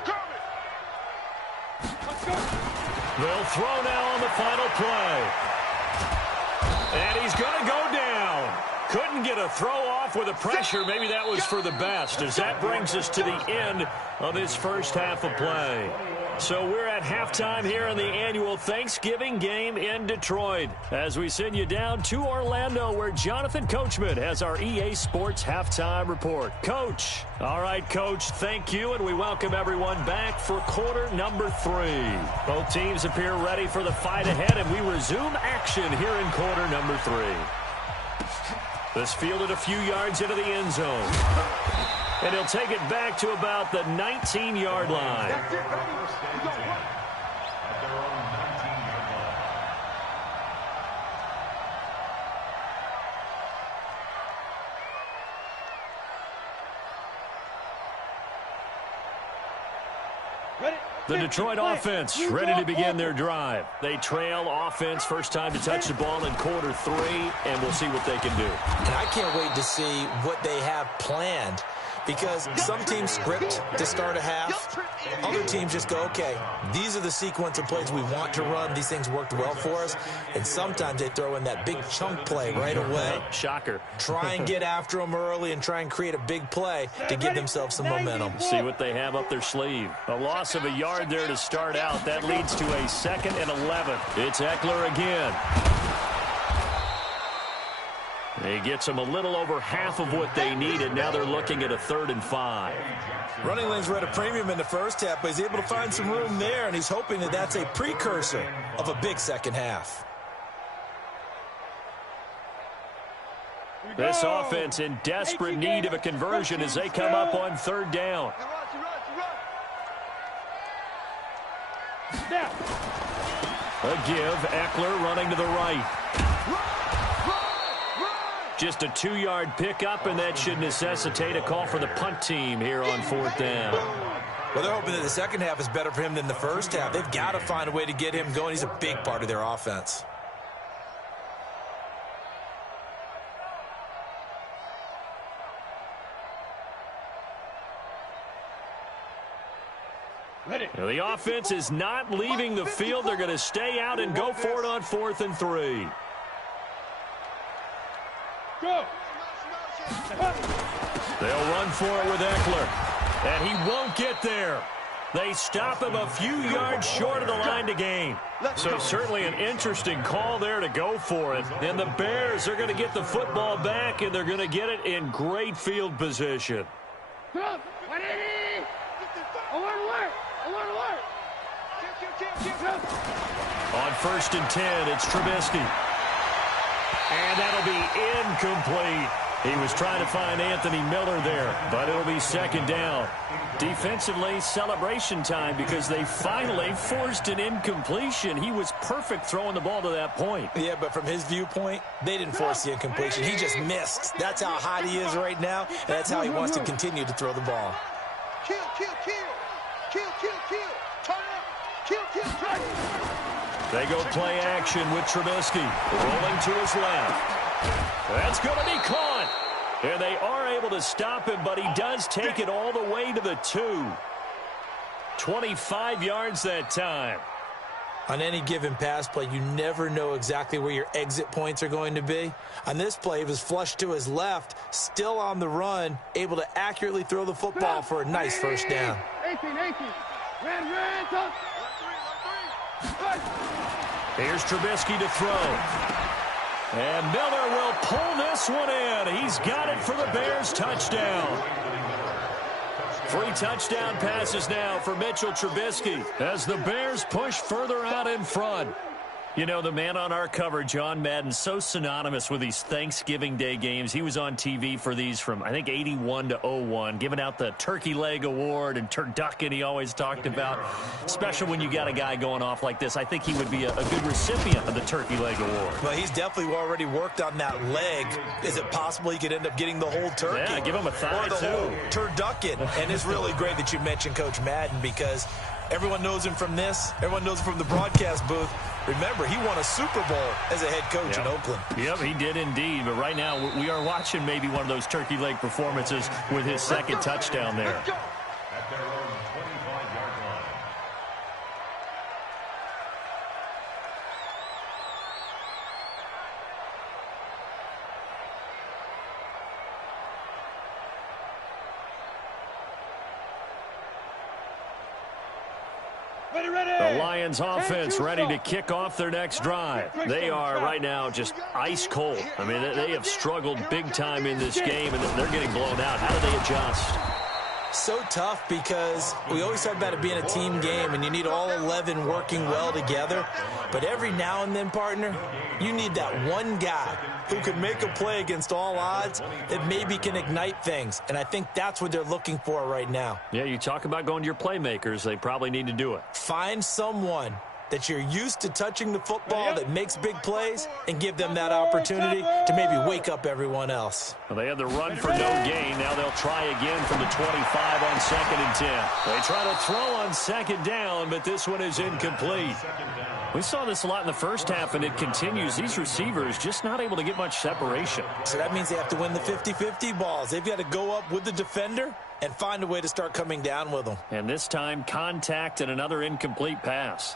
They'll throw now on the final play. And he's going to go down. Couldn't get a throw off with the pressure. Maybe that was for the best, as that brings us to the end of this first half of play. So we're at halftime here in the annual Thanksgiving game in Detroit, as we send you down to Orlando, where Jonathan Coachman has our EA Sports halftime report. Coach. All right, Coach, thank you, and we welcome everyone back for quarter number 3. Both teams appear ready for the fight ahead, and we resume action here in quarter number 3. This fielded a few yards into the end zone. And he'll take it back to about the 19-yard line. The Detroit offense ready to begin their drive. They trail offense first time to touch the ball in quarter 3, and we'll see what they can do. And I can't wait to see what they have planned, because some teams script to start a half. Other teams just go, okay, these are the sequence of plays we want to run. These things worked well for us. And sometimes they throw in that big chunk play right away. Shocker. Try and get after them early and try and create a big play to give themselves some momentum. See what they have up their sleeve. A loss of a yard there to start out. That leads to a 2nd and 11. It's Eckler again. He gets them a little over half of what they needed. Now they're looking at a 3rd and 5. Running lanes were at a premium in the first half, but he's able to find some room there, and he's hoping that that's a precursor of a big second half. This offense in desperate need of a conversion as they come up on 3rd down. A give, Eckler running to the right. Just a 2-yard pickup, and that should necessitate a call for the punt team here on 4th down. Well, they're hoping that the second half is better for him than the first half. They've got to find a way to get him going. He's a big part of their offense. Now, the offense is not leaving the field. They're going to stay out and go for it on 4th and 3. Go. They'll run for it with Eckler. And he won't get there. They stop him a few yards short of the line to gain. So certainly an interesting call there to go for it. And the Bears are going to get the football back, and they're going to get it in great field position. Alert, alert. On 1st and 10, it's Trubisky. And that'll be incomplete. He was trying to find Anthony Miller there, but it'll be 2nd down. Defensively, celebration time because they finally forced an incompletion. He was perfect throwing the ball to that point. Yeah, but from his viewpoint, they didn't force the incompletion. He just missed. That's how hot he is right now, and that's how he wants to continue to throw the ball. Kill. Turn up. Kill. They go play action with Trubisky. Rolling to his left. That's going to be caught. And they are able to stop him, but he does take it all the way to the 2. 25 yards that time. On any given pass play, you never know exactly where your exit points are going to be. On this play, he was flushed to his left, still on the run, able to accurately throw the football for a nice first down. 18. Red, touch. Here's Trubisky to throw. And Miller will pull this one in. He's got it for the Bears touchdown. 3 touchdown passes now for Mitchell Trubisky as the Bears push further out in front. You know, the man on our cover, John Madden, so synonymous with these Thanksgiving Day games. He was on TV for these from, I think, 81 to 01, giving out the Turkey Leg Award and turducken he always talked about. Special when you got a guy going off like this. I think he would be a good recipient of the Turkey Leg Award. Well, he's definitely already worked on that leg. Is it possible he could end up getting the whole turkey? Yeah, give him a thigh, or the too. whole turducken. And it's really great that you mentioned Coach Madden because everyone knows him from this. Everyone knows him from the broadcast booth. Remember, he won a Super Bowl as a head coach in Oakland. Yep, he did indeed. But right now, we are watching maybe one of those turkey leg performances with his second touchdown there. At their own 25-yard line. The Lions offense ready to kick off their next drive. They are right now just ice cold. I mean, they have struggled big time in this game, and they're getting blown out. How do they adjust? So tough because we always talk about it being a team game and you need all 11 working well together. But every now and then, partner, you need that one guy who can make a play against all odds that maybe can ignite things. And I think that's what they're looking for right now. Yeah, you talk about going to your playmakers. They probably need to do it. Find someone that you're used to touching the football that makes big plays and give them that opportunity to maybe wake up everyone else. Well, they had the run for no gain. Now they'll try again from the 25 on 2nd and 10. They try to throw on 2nd down, but this one is incomplete. We saw this a lot in the first half, and it continues. These receivers just not able to get much separation. So that means they have to win the 50-50 balls. They've got to go up with the defender and find a way to start coming down with them. And this time, contact and another incomplete pass.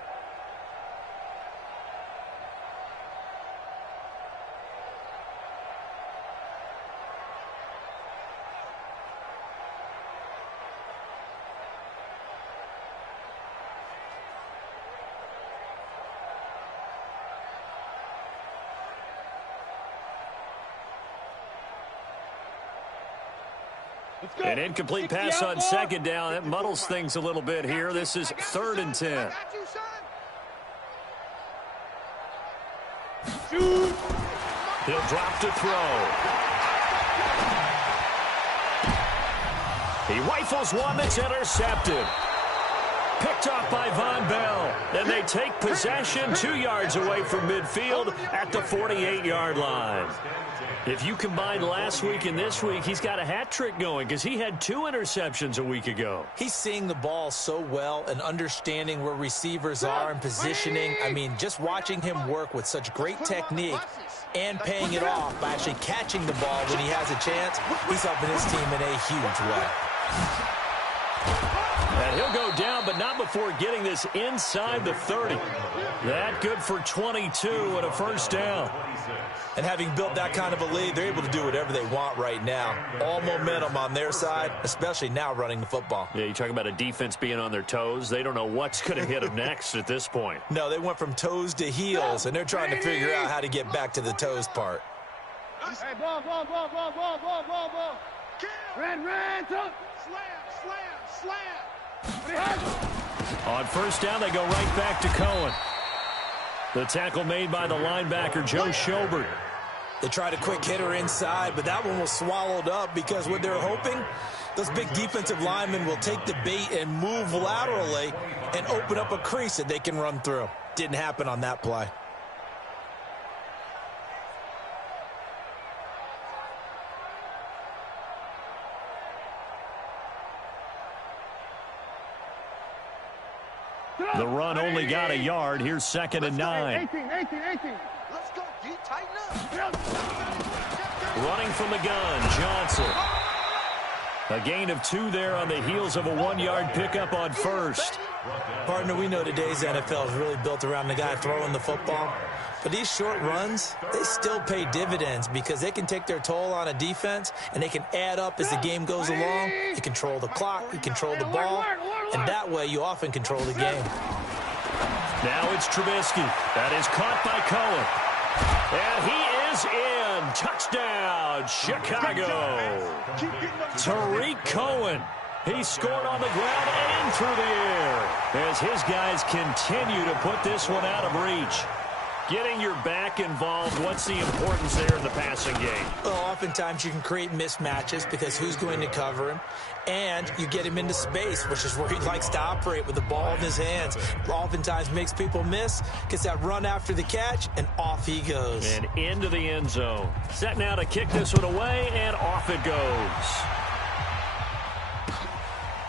An incomplete pass on 2nd down. That muddles things a little bit here. This is 3rd and 10. He'll drop to throw. He rifles one that's intercepted. Picked off by Von Bell. And they take possession 2 yards away from midfield at the 48-yard line. If you combine last week and this week, he's got a hat trick going because he had 2 interceptions a week ago. He's seeing the ball so well and understanding where receivers are and positioning. I mean, just watching him work with such great technique and paying it off by actually catching the ball when he has a chance, he's helping his team in a huge way. And he'll go down, but not before getting this inside the 30. That good for 22 and a first down. And having built that kind of a lead, they're able to do whatever they want right now. All momentum on their side, especially now running the football. Yeah, you talk about a defense being on their toes. They don't know what's going to hit them next at this point. No, they went from toes to heels, and they're trying to figure out how to get back to the toes part. Hey, ball. Red, touch. Slam. On first down, they go right back to Cohen. The tackle made by the linebacker, Joe Schobert. They tried a quick hitter inside, but that one was swallowed up because what they're hoping, those big defensive linemen will take the bait and move laterally and open up a crease that they can run through. Didn't happen on that play. The run only got a yard. Here's 2nd and 9. 18. Let's go, D. Tighten up. Running from the gun, Johnson. A gain of 2 there on the heels of a 1-yard pickup on first. Partner, we know today's NFL is really built around the guy throwing the football. But these short runs, they still pay dividends because they can take their toll on a defense, and they can add up as the game goes along. You control the clock, you control the ball, and that way you often control the game. Now it's Trubisky. That is caught by Cohen. And he is in. Touchdown, Chicago. Tariq Cohen. He scored on the ground and through the air as his guys continue to put this one out of reach. Getting your back involved, what's the importance there in the passing game? Well, oftentimes you can create mismatches because who's going to cover him, and you get him into space, which is where he likes to operate with the ball in his hands. Oftentimes makes people miss, gets that run after the catch, and off he goes. And into the end zone. Set now to kick this one away, and off it goes.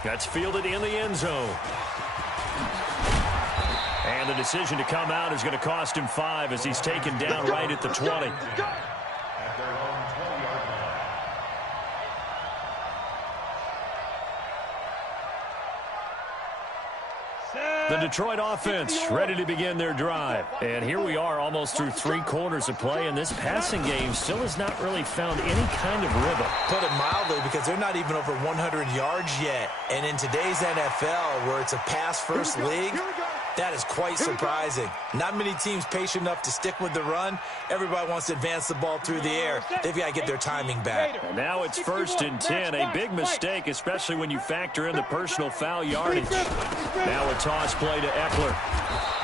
That's fielded in the end zone. And the decision to come out is going to cost him 5 as he's taken down right at the 20. At their own 20-yard line. The Detroit offense ready to begin their drive. And here we are almost through 3 quarters of play, and this passing game still has not really found any kind of rhythm. Put it mildly, because they're not even over 100 yards yet. And in today's NFL, where it's a pass-first league, that is quite surprising. Not many teams patient enough to stick with the run. Everybody wants to advance the ball through the air. They've got to get their timing back. And now it's 1st and 10. A big mistake, especially when you factor in the personal foul yardage. Now a toss play to Eckler.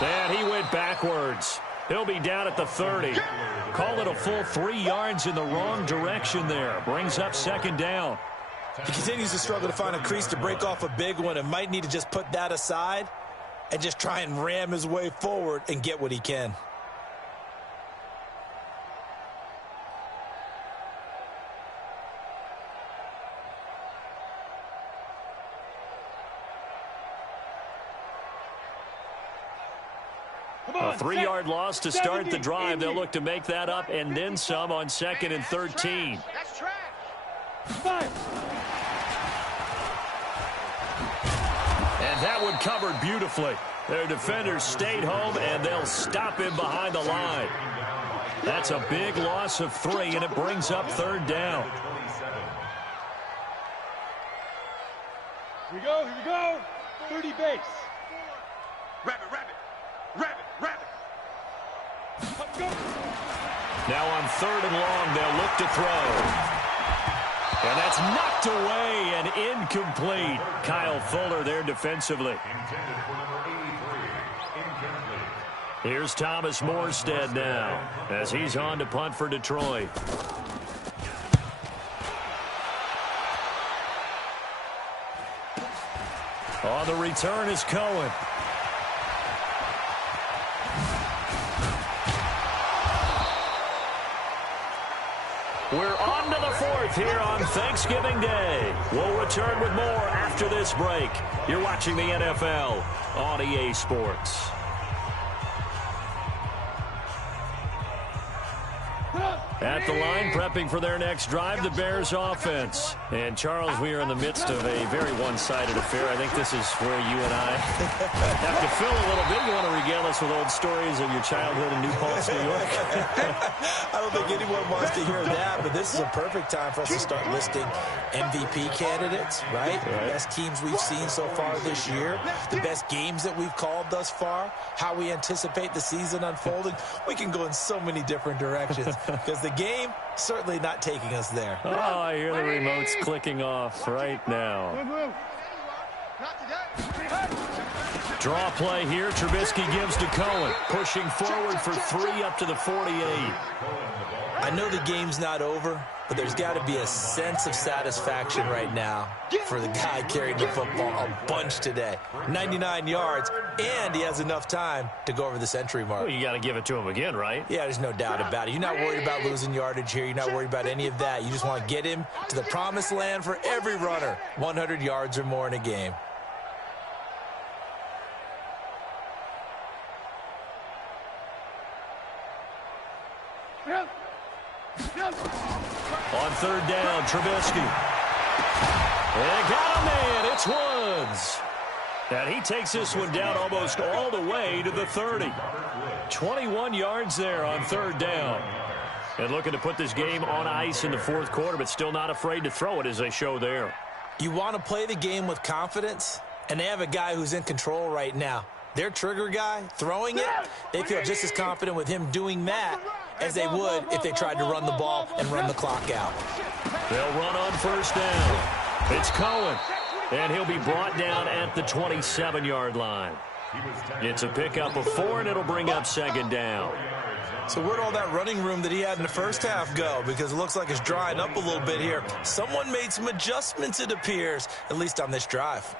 And he went backwards. He'll be down at the 30. Call it a full 3 yards in the wrong direction there. Brings up 2nd down. He continues to struggle to find a crease to break off a big one and might need to just put that aside and just try and ram his way forward and get what he can. A 3-yard loss to start the drive. They'll look to make that up and then some on 2nd and 13. That's trash. And that one covered beautifully. Their defenders stayed home, and they'll stop him behind the line. That's a big loss of 3, and it brings up 3rd down. Here we go, 30 base. Rabbit. Now on 3rd and long, they'll look to throw. And that's knocked away and incomplete. Kyle Fuller there defensively. Intended for number 83. Incomplete. Here's Thomas Morstead now as he's on to punt for Detroit. On the return is Cohen. We're on to the 4th here on Thanksgiving Day. We'll return with more after this break. You're watching the NFL on EA Sports. At the line, prepping for their next drive, the Bears offense. And, Charles, we are in the midst of a very one-sided affair. I think this is where you and I have to fill a little bit. You want to regale us with old stories of your childhood in New Paltz, New York? I don't think anyone wants to hear that, but this is a perfect time for us to start listing MVP candidates, right? The best teams we've seen so far this year, the best games that we've called thus far, how we anticipate the season unfolding. We can go in so many different directions because the game certainly not taking us there. Oh, I hear the remotes clicking off right now. Draw play here. Trubisky gives to Cohen. Pushing forward for 3 up to the 48. I know the game's not over, but there's got to be a sense of satisfaction right now for the guy carrying the football a bunch today. 99 yards, and he has enough time to go over the century mark. Well, you got to give it to him again, right? Yeah, there's no doubt about it. You're not worried about losing yardage here. You're not worried about any of that. You just want to get him to the promised land for every runner. 100 yards or more in a game. On third down, Trubisky. And got a man. It's Woods. And he takes this one down almost all the way to the 30. 21 yards there on third down. And looking to put this game on ice in the fourth quarter, but still not afraid to throw it as they show there. You want to play the game with confidence, and they have a guy who's in control right now. Their trigger guy throwing it, they feel just as confident with him doing that as they would if they tried to run the ball and run the clock out. They'll run on first down. It's Cohen, and he'll be brought down at the 27-yard line. It's a pickup of 4, and it'll bring up second down. So where'd all that running room that he had in the first half go? Because it looks like it's drying up a little bit here. Someone made some adjustments, it appears, at least on this drive.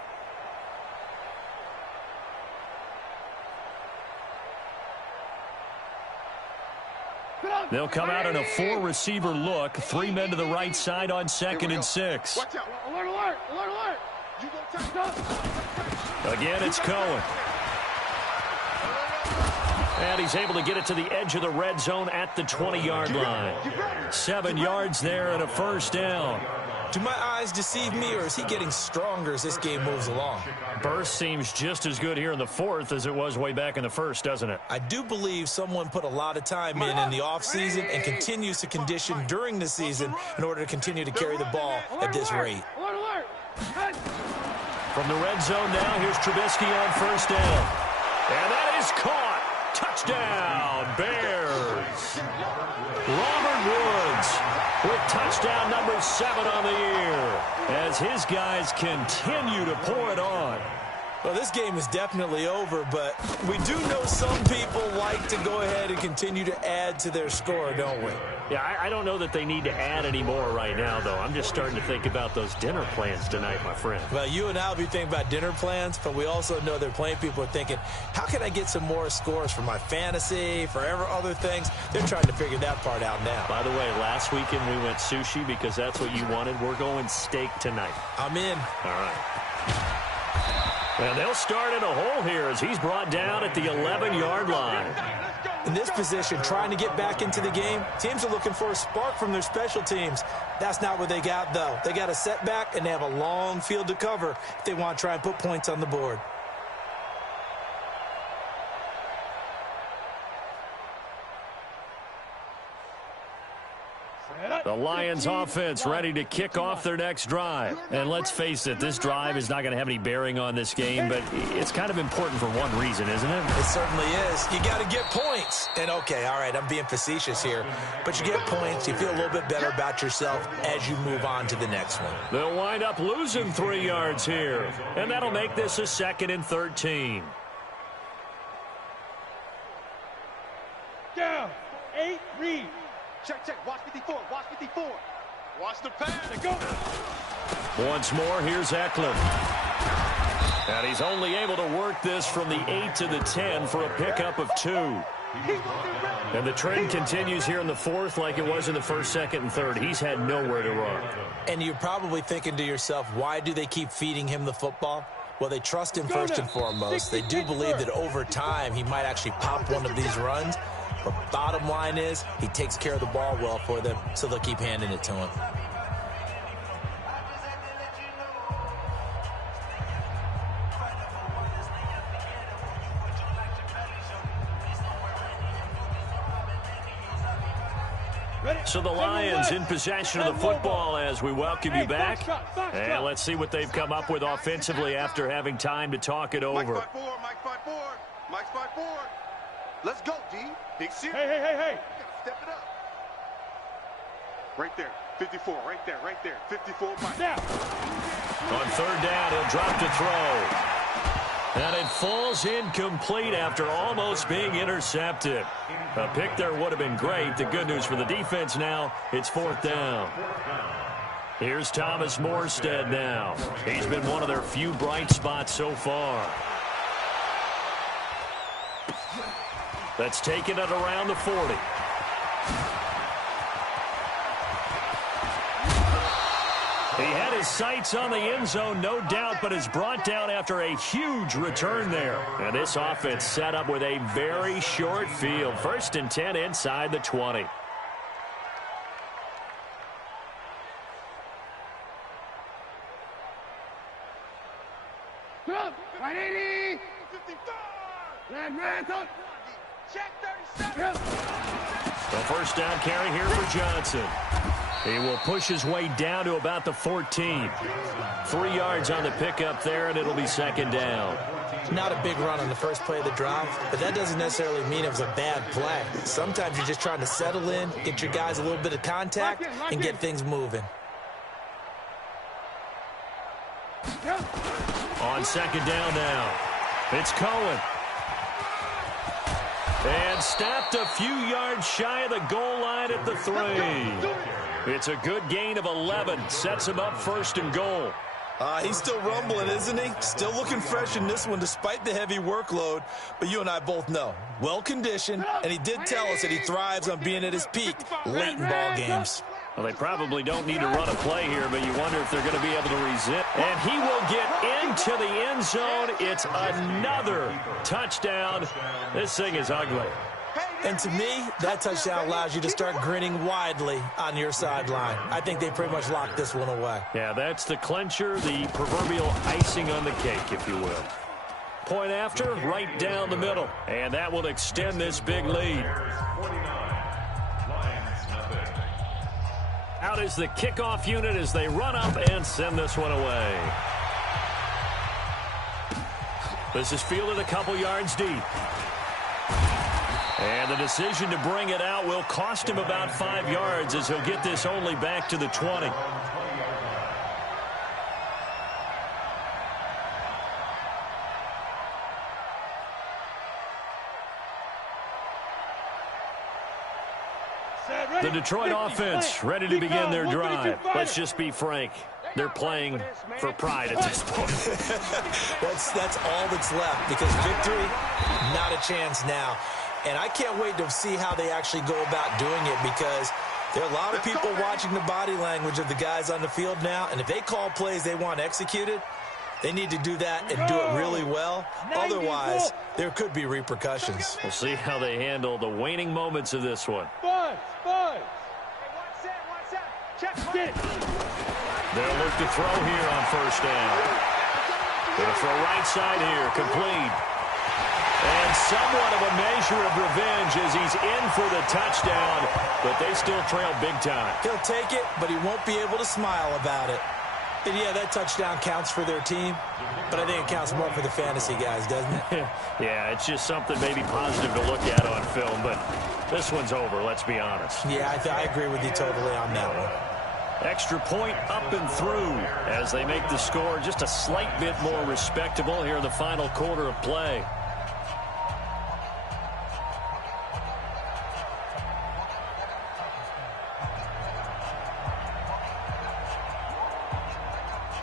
They'll come out in a 4-receiver look. 3 men to the right side on 2nd and 6. Watch out. Alert, alert, alert, alert. You gonna touch up? Again, it's Cohen. And he's able to get it to the edge of the red zone at the 20-yard line. 7 yards there and a first down. Do my eyes deceive me, or is he getting stronger as this game moves along? Burst seems just as good here in the fourth as it was way back in the first, doesn't it? I do believe someone put a lot of time in the offseason and continues to condition during the season in order to continue to carry the ball at this rate. Alert, alert. From the red zone now, here's Trubisky on first down. And that is caught. Touchdown, Bears. Robert Woods with touchdown number 7 on the year as his guys continue to pour it on. Well, this game is definitely over, but we do know some people like to go ahead and continue to add to their score, don't we? Yeah, I don't know that they need to add any more right now, though. I'm just starting to think about those dinner plans tonight, my friend. Well, you and I will be thinking about dinner plans, but we also know they're playing people are thinking, how can I get some more scores for my fantasy, for other things? They're trying to figure that part out now. By the way, last weekend we went sushi because that's what you wanted. We're going steak tonight. I'm in. All right. And they'll start in a hole here as he's brought down at the 11-yard line. In this position, trying to get back into the game, teams are looking for a spark from their special teams. That's not what they got, though. They got a setback, and they have a long field to cover if they want to try and put points on the board. The Lions offense ready to kick off their next drive. And let's face it, this drive is not going to have any bearing on this game, but it's kind of important for one reason, isn't it? It certainly is. You got to get points. And, okay, all right, I'm being facetious here, but you get points. You feel a little bit better about yourself as you move on to the next one. They'll wind up losing 3 yards here, and that'll make this a 2nd and 13. Down. 8, read. Check, check. Watch 54. Watch 54. Watch the pass. Go. Once more, here's Eckler. And he's only able to work this from the 8 to the 10 for a pickup of 2. And the trend continues here in the fourth like it was in the first, second, and third. He's had nowhere to run. And you're probably thinking to yourself, why do they keep feeding him the football? Well, they trust him first and foremost. They do believe that over time he might actually pop one of these runs. But bottom line is, he takes care of the ball well for them, so they'll keep handing it to him. So the Lions in possession of the football as we welcome you back. And let's see what they've come up with offensively after having time to talk it over. Mike 5-4, Mike 5-4, Mike 5-4. Let's go, D. Big series. Hey. Step it up. Right there. 54. Right there. 54. Mike. Now. On third down, he'll drop to throw. And it falls incomplete after almost being intercepted. A pick there would have been great. The good news for the defense now, it's fourth down. Here's Thomas Morstead now. He's been one of their few bright spots so far. That's taken it around the 40. He had his sights on the end zone, no doubt, but is brought down after a huge return there. And this offense set up with a very short field. 1st and 10 inside the 20. 180. 55. Check 37. The first down carry here for Johnson. He will push his way down to about the 14. 3 yards on the pickup there, and it'll be second down. Not a big run on the first play of the drive, but that doesn't necessarily mean it was a bad play. Sometimes you're just trying to settle in, get your guys a little bit of contact, and get things moving. On second down now, it's Cohen. And stopped a few yards shy of the goal line at the 3. It's a good gain of 11. Sets him up first and goal. He's still rumbling, isn't he? Still looking fresh in this one despite the heavy workload. But you and I both know, well-conditioned, and he did tell us that he thrives on being at his peak late in ball games. Well, they probably don't need to run a play here, but you wonder if they're going to be able to resist. And he will get into the end zone. It's another touchdown. This thing is ugly. And to me, that touchdown allows you to start grinning widely on your sideline. I think they pretty much locked this one away. Yeah, that's the clincher, the proverbial icing on the cake, if you will. Point after, right down the middle. And that will extend this big lead. Out is the kickoff unit as they run up and send this one away. This is fielded a couple yards deep. And the decision to bring it out will cost him about 5 yards as he'll get this only back to the 20. The Detroit offense ready to begin their drive. Let's just be frank. They're playing for pride at this point. That's all that's left because victory, not a chance now. And I can't wait to see how they actually go about doing it because there are a lot of people watching the body language of the guys on the field now. And if they call plays they want executed, they need to do that and do it really well. Otherwise, there could be repercussions. We'll see how they handle the waning moments of this one. They'll look to throw here on first down. They'll throw right side here, complete. And somewhat of a measure of revenge as he's in for the touchdown, but they still trail big time. He'll take it, but he won't be able to smile about it. And yeah, that touchdown counts for their team, but I think it counts more for the fantasy guys, doesn't it? Yeah, it's just something maybe positive to look at on film, but this one's over, let's be honest. Yeah, I agree with you totally on that one. Extra point up and through as they make the score just a slight bit more respectable here in the final quarter of play.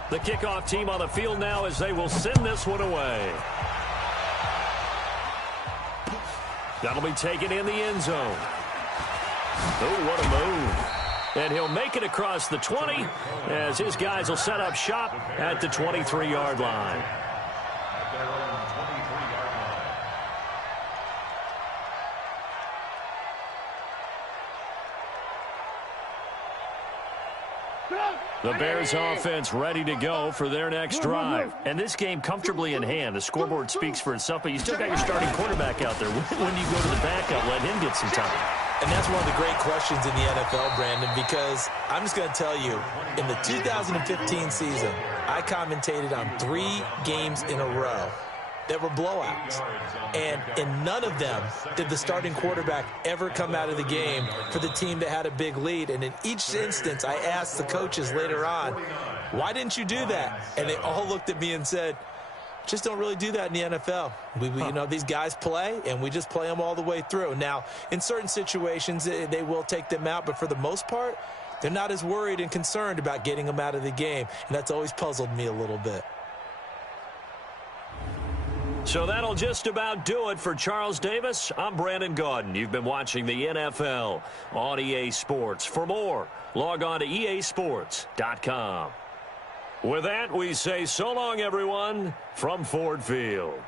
The kickoff team on the field now as they will send this one away. That'll be taken in the end zone. Oh, what a move. And he'll make it across the 20 as his guys will set up shop at the 23-yard line. The Bears offense ready to go for their next drive. And this game comfortably in hand. The scoreboard speaks for itself, but you still got your starting quarterback out there. When do you go to the backup, let him get some time? And that's one of the great questions in the NFL, Brandon, because I'm just going to tell you, in the 2015 season, I commentated on 3 games in a row that were blowouts. And in none of them did the starting quarterback ever come out of the game for the team that had a big lead. And in each instance, I asked the coaches later on, why didn't you do that? And they all looked at me and said, just don't really do that in the NFL. You know, these guys play, and we just play them all the way through. Now, in certain situations, they will take them out, but for the most part, they're not as worried and concerned about getting them out of the game. And that's always puzzled me a little bit. So that'll just about do it for Charles Davis. I'm Brandon Gaudin. You've been watching the NFL on EA Sports. For more, log on to easports.com. With that, we say so long, everyone, from Ford Field.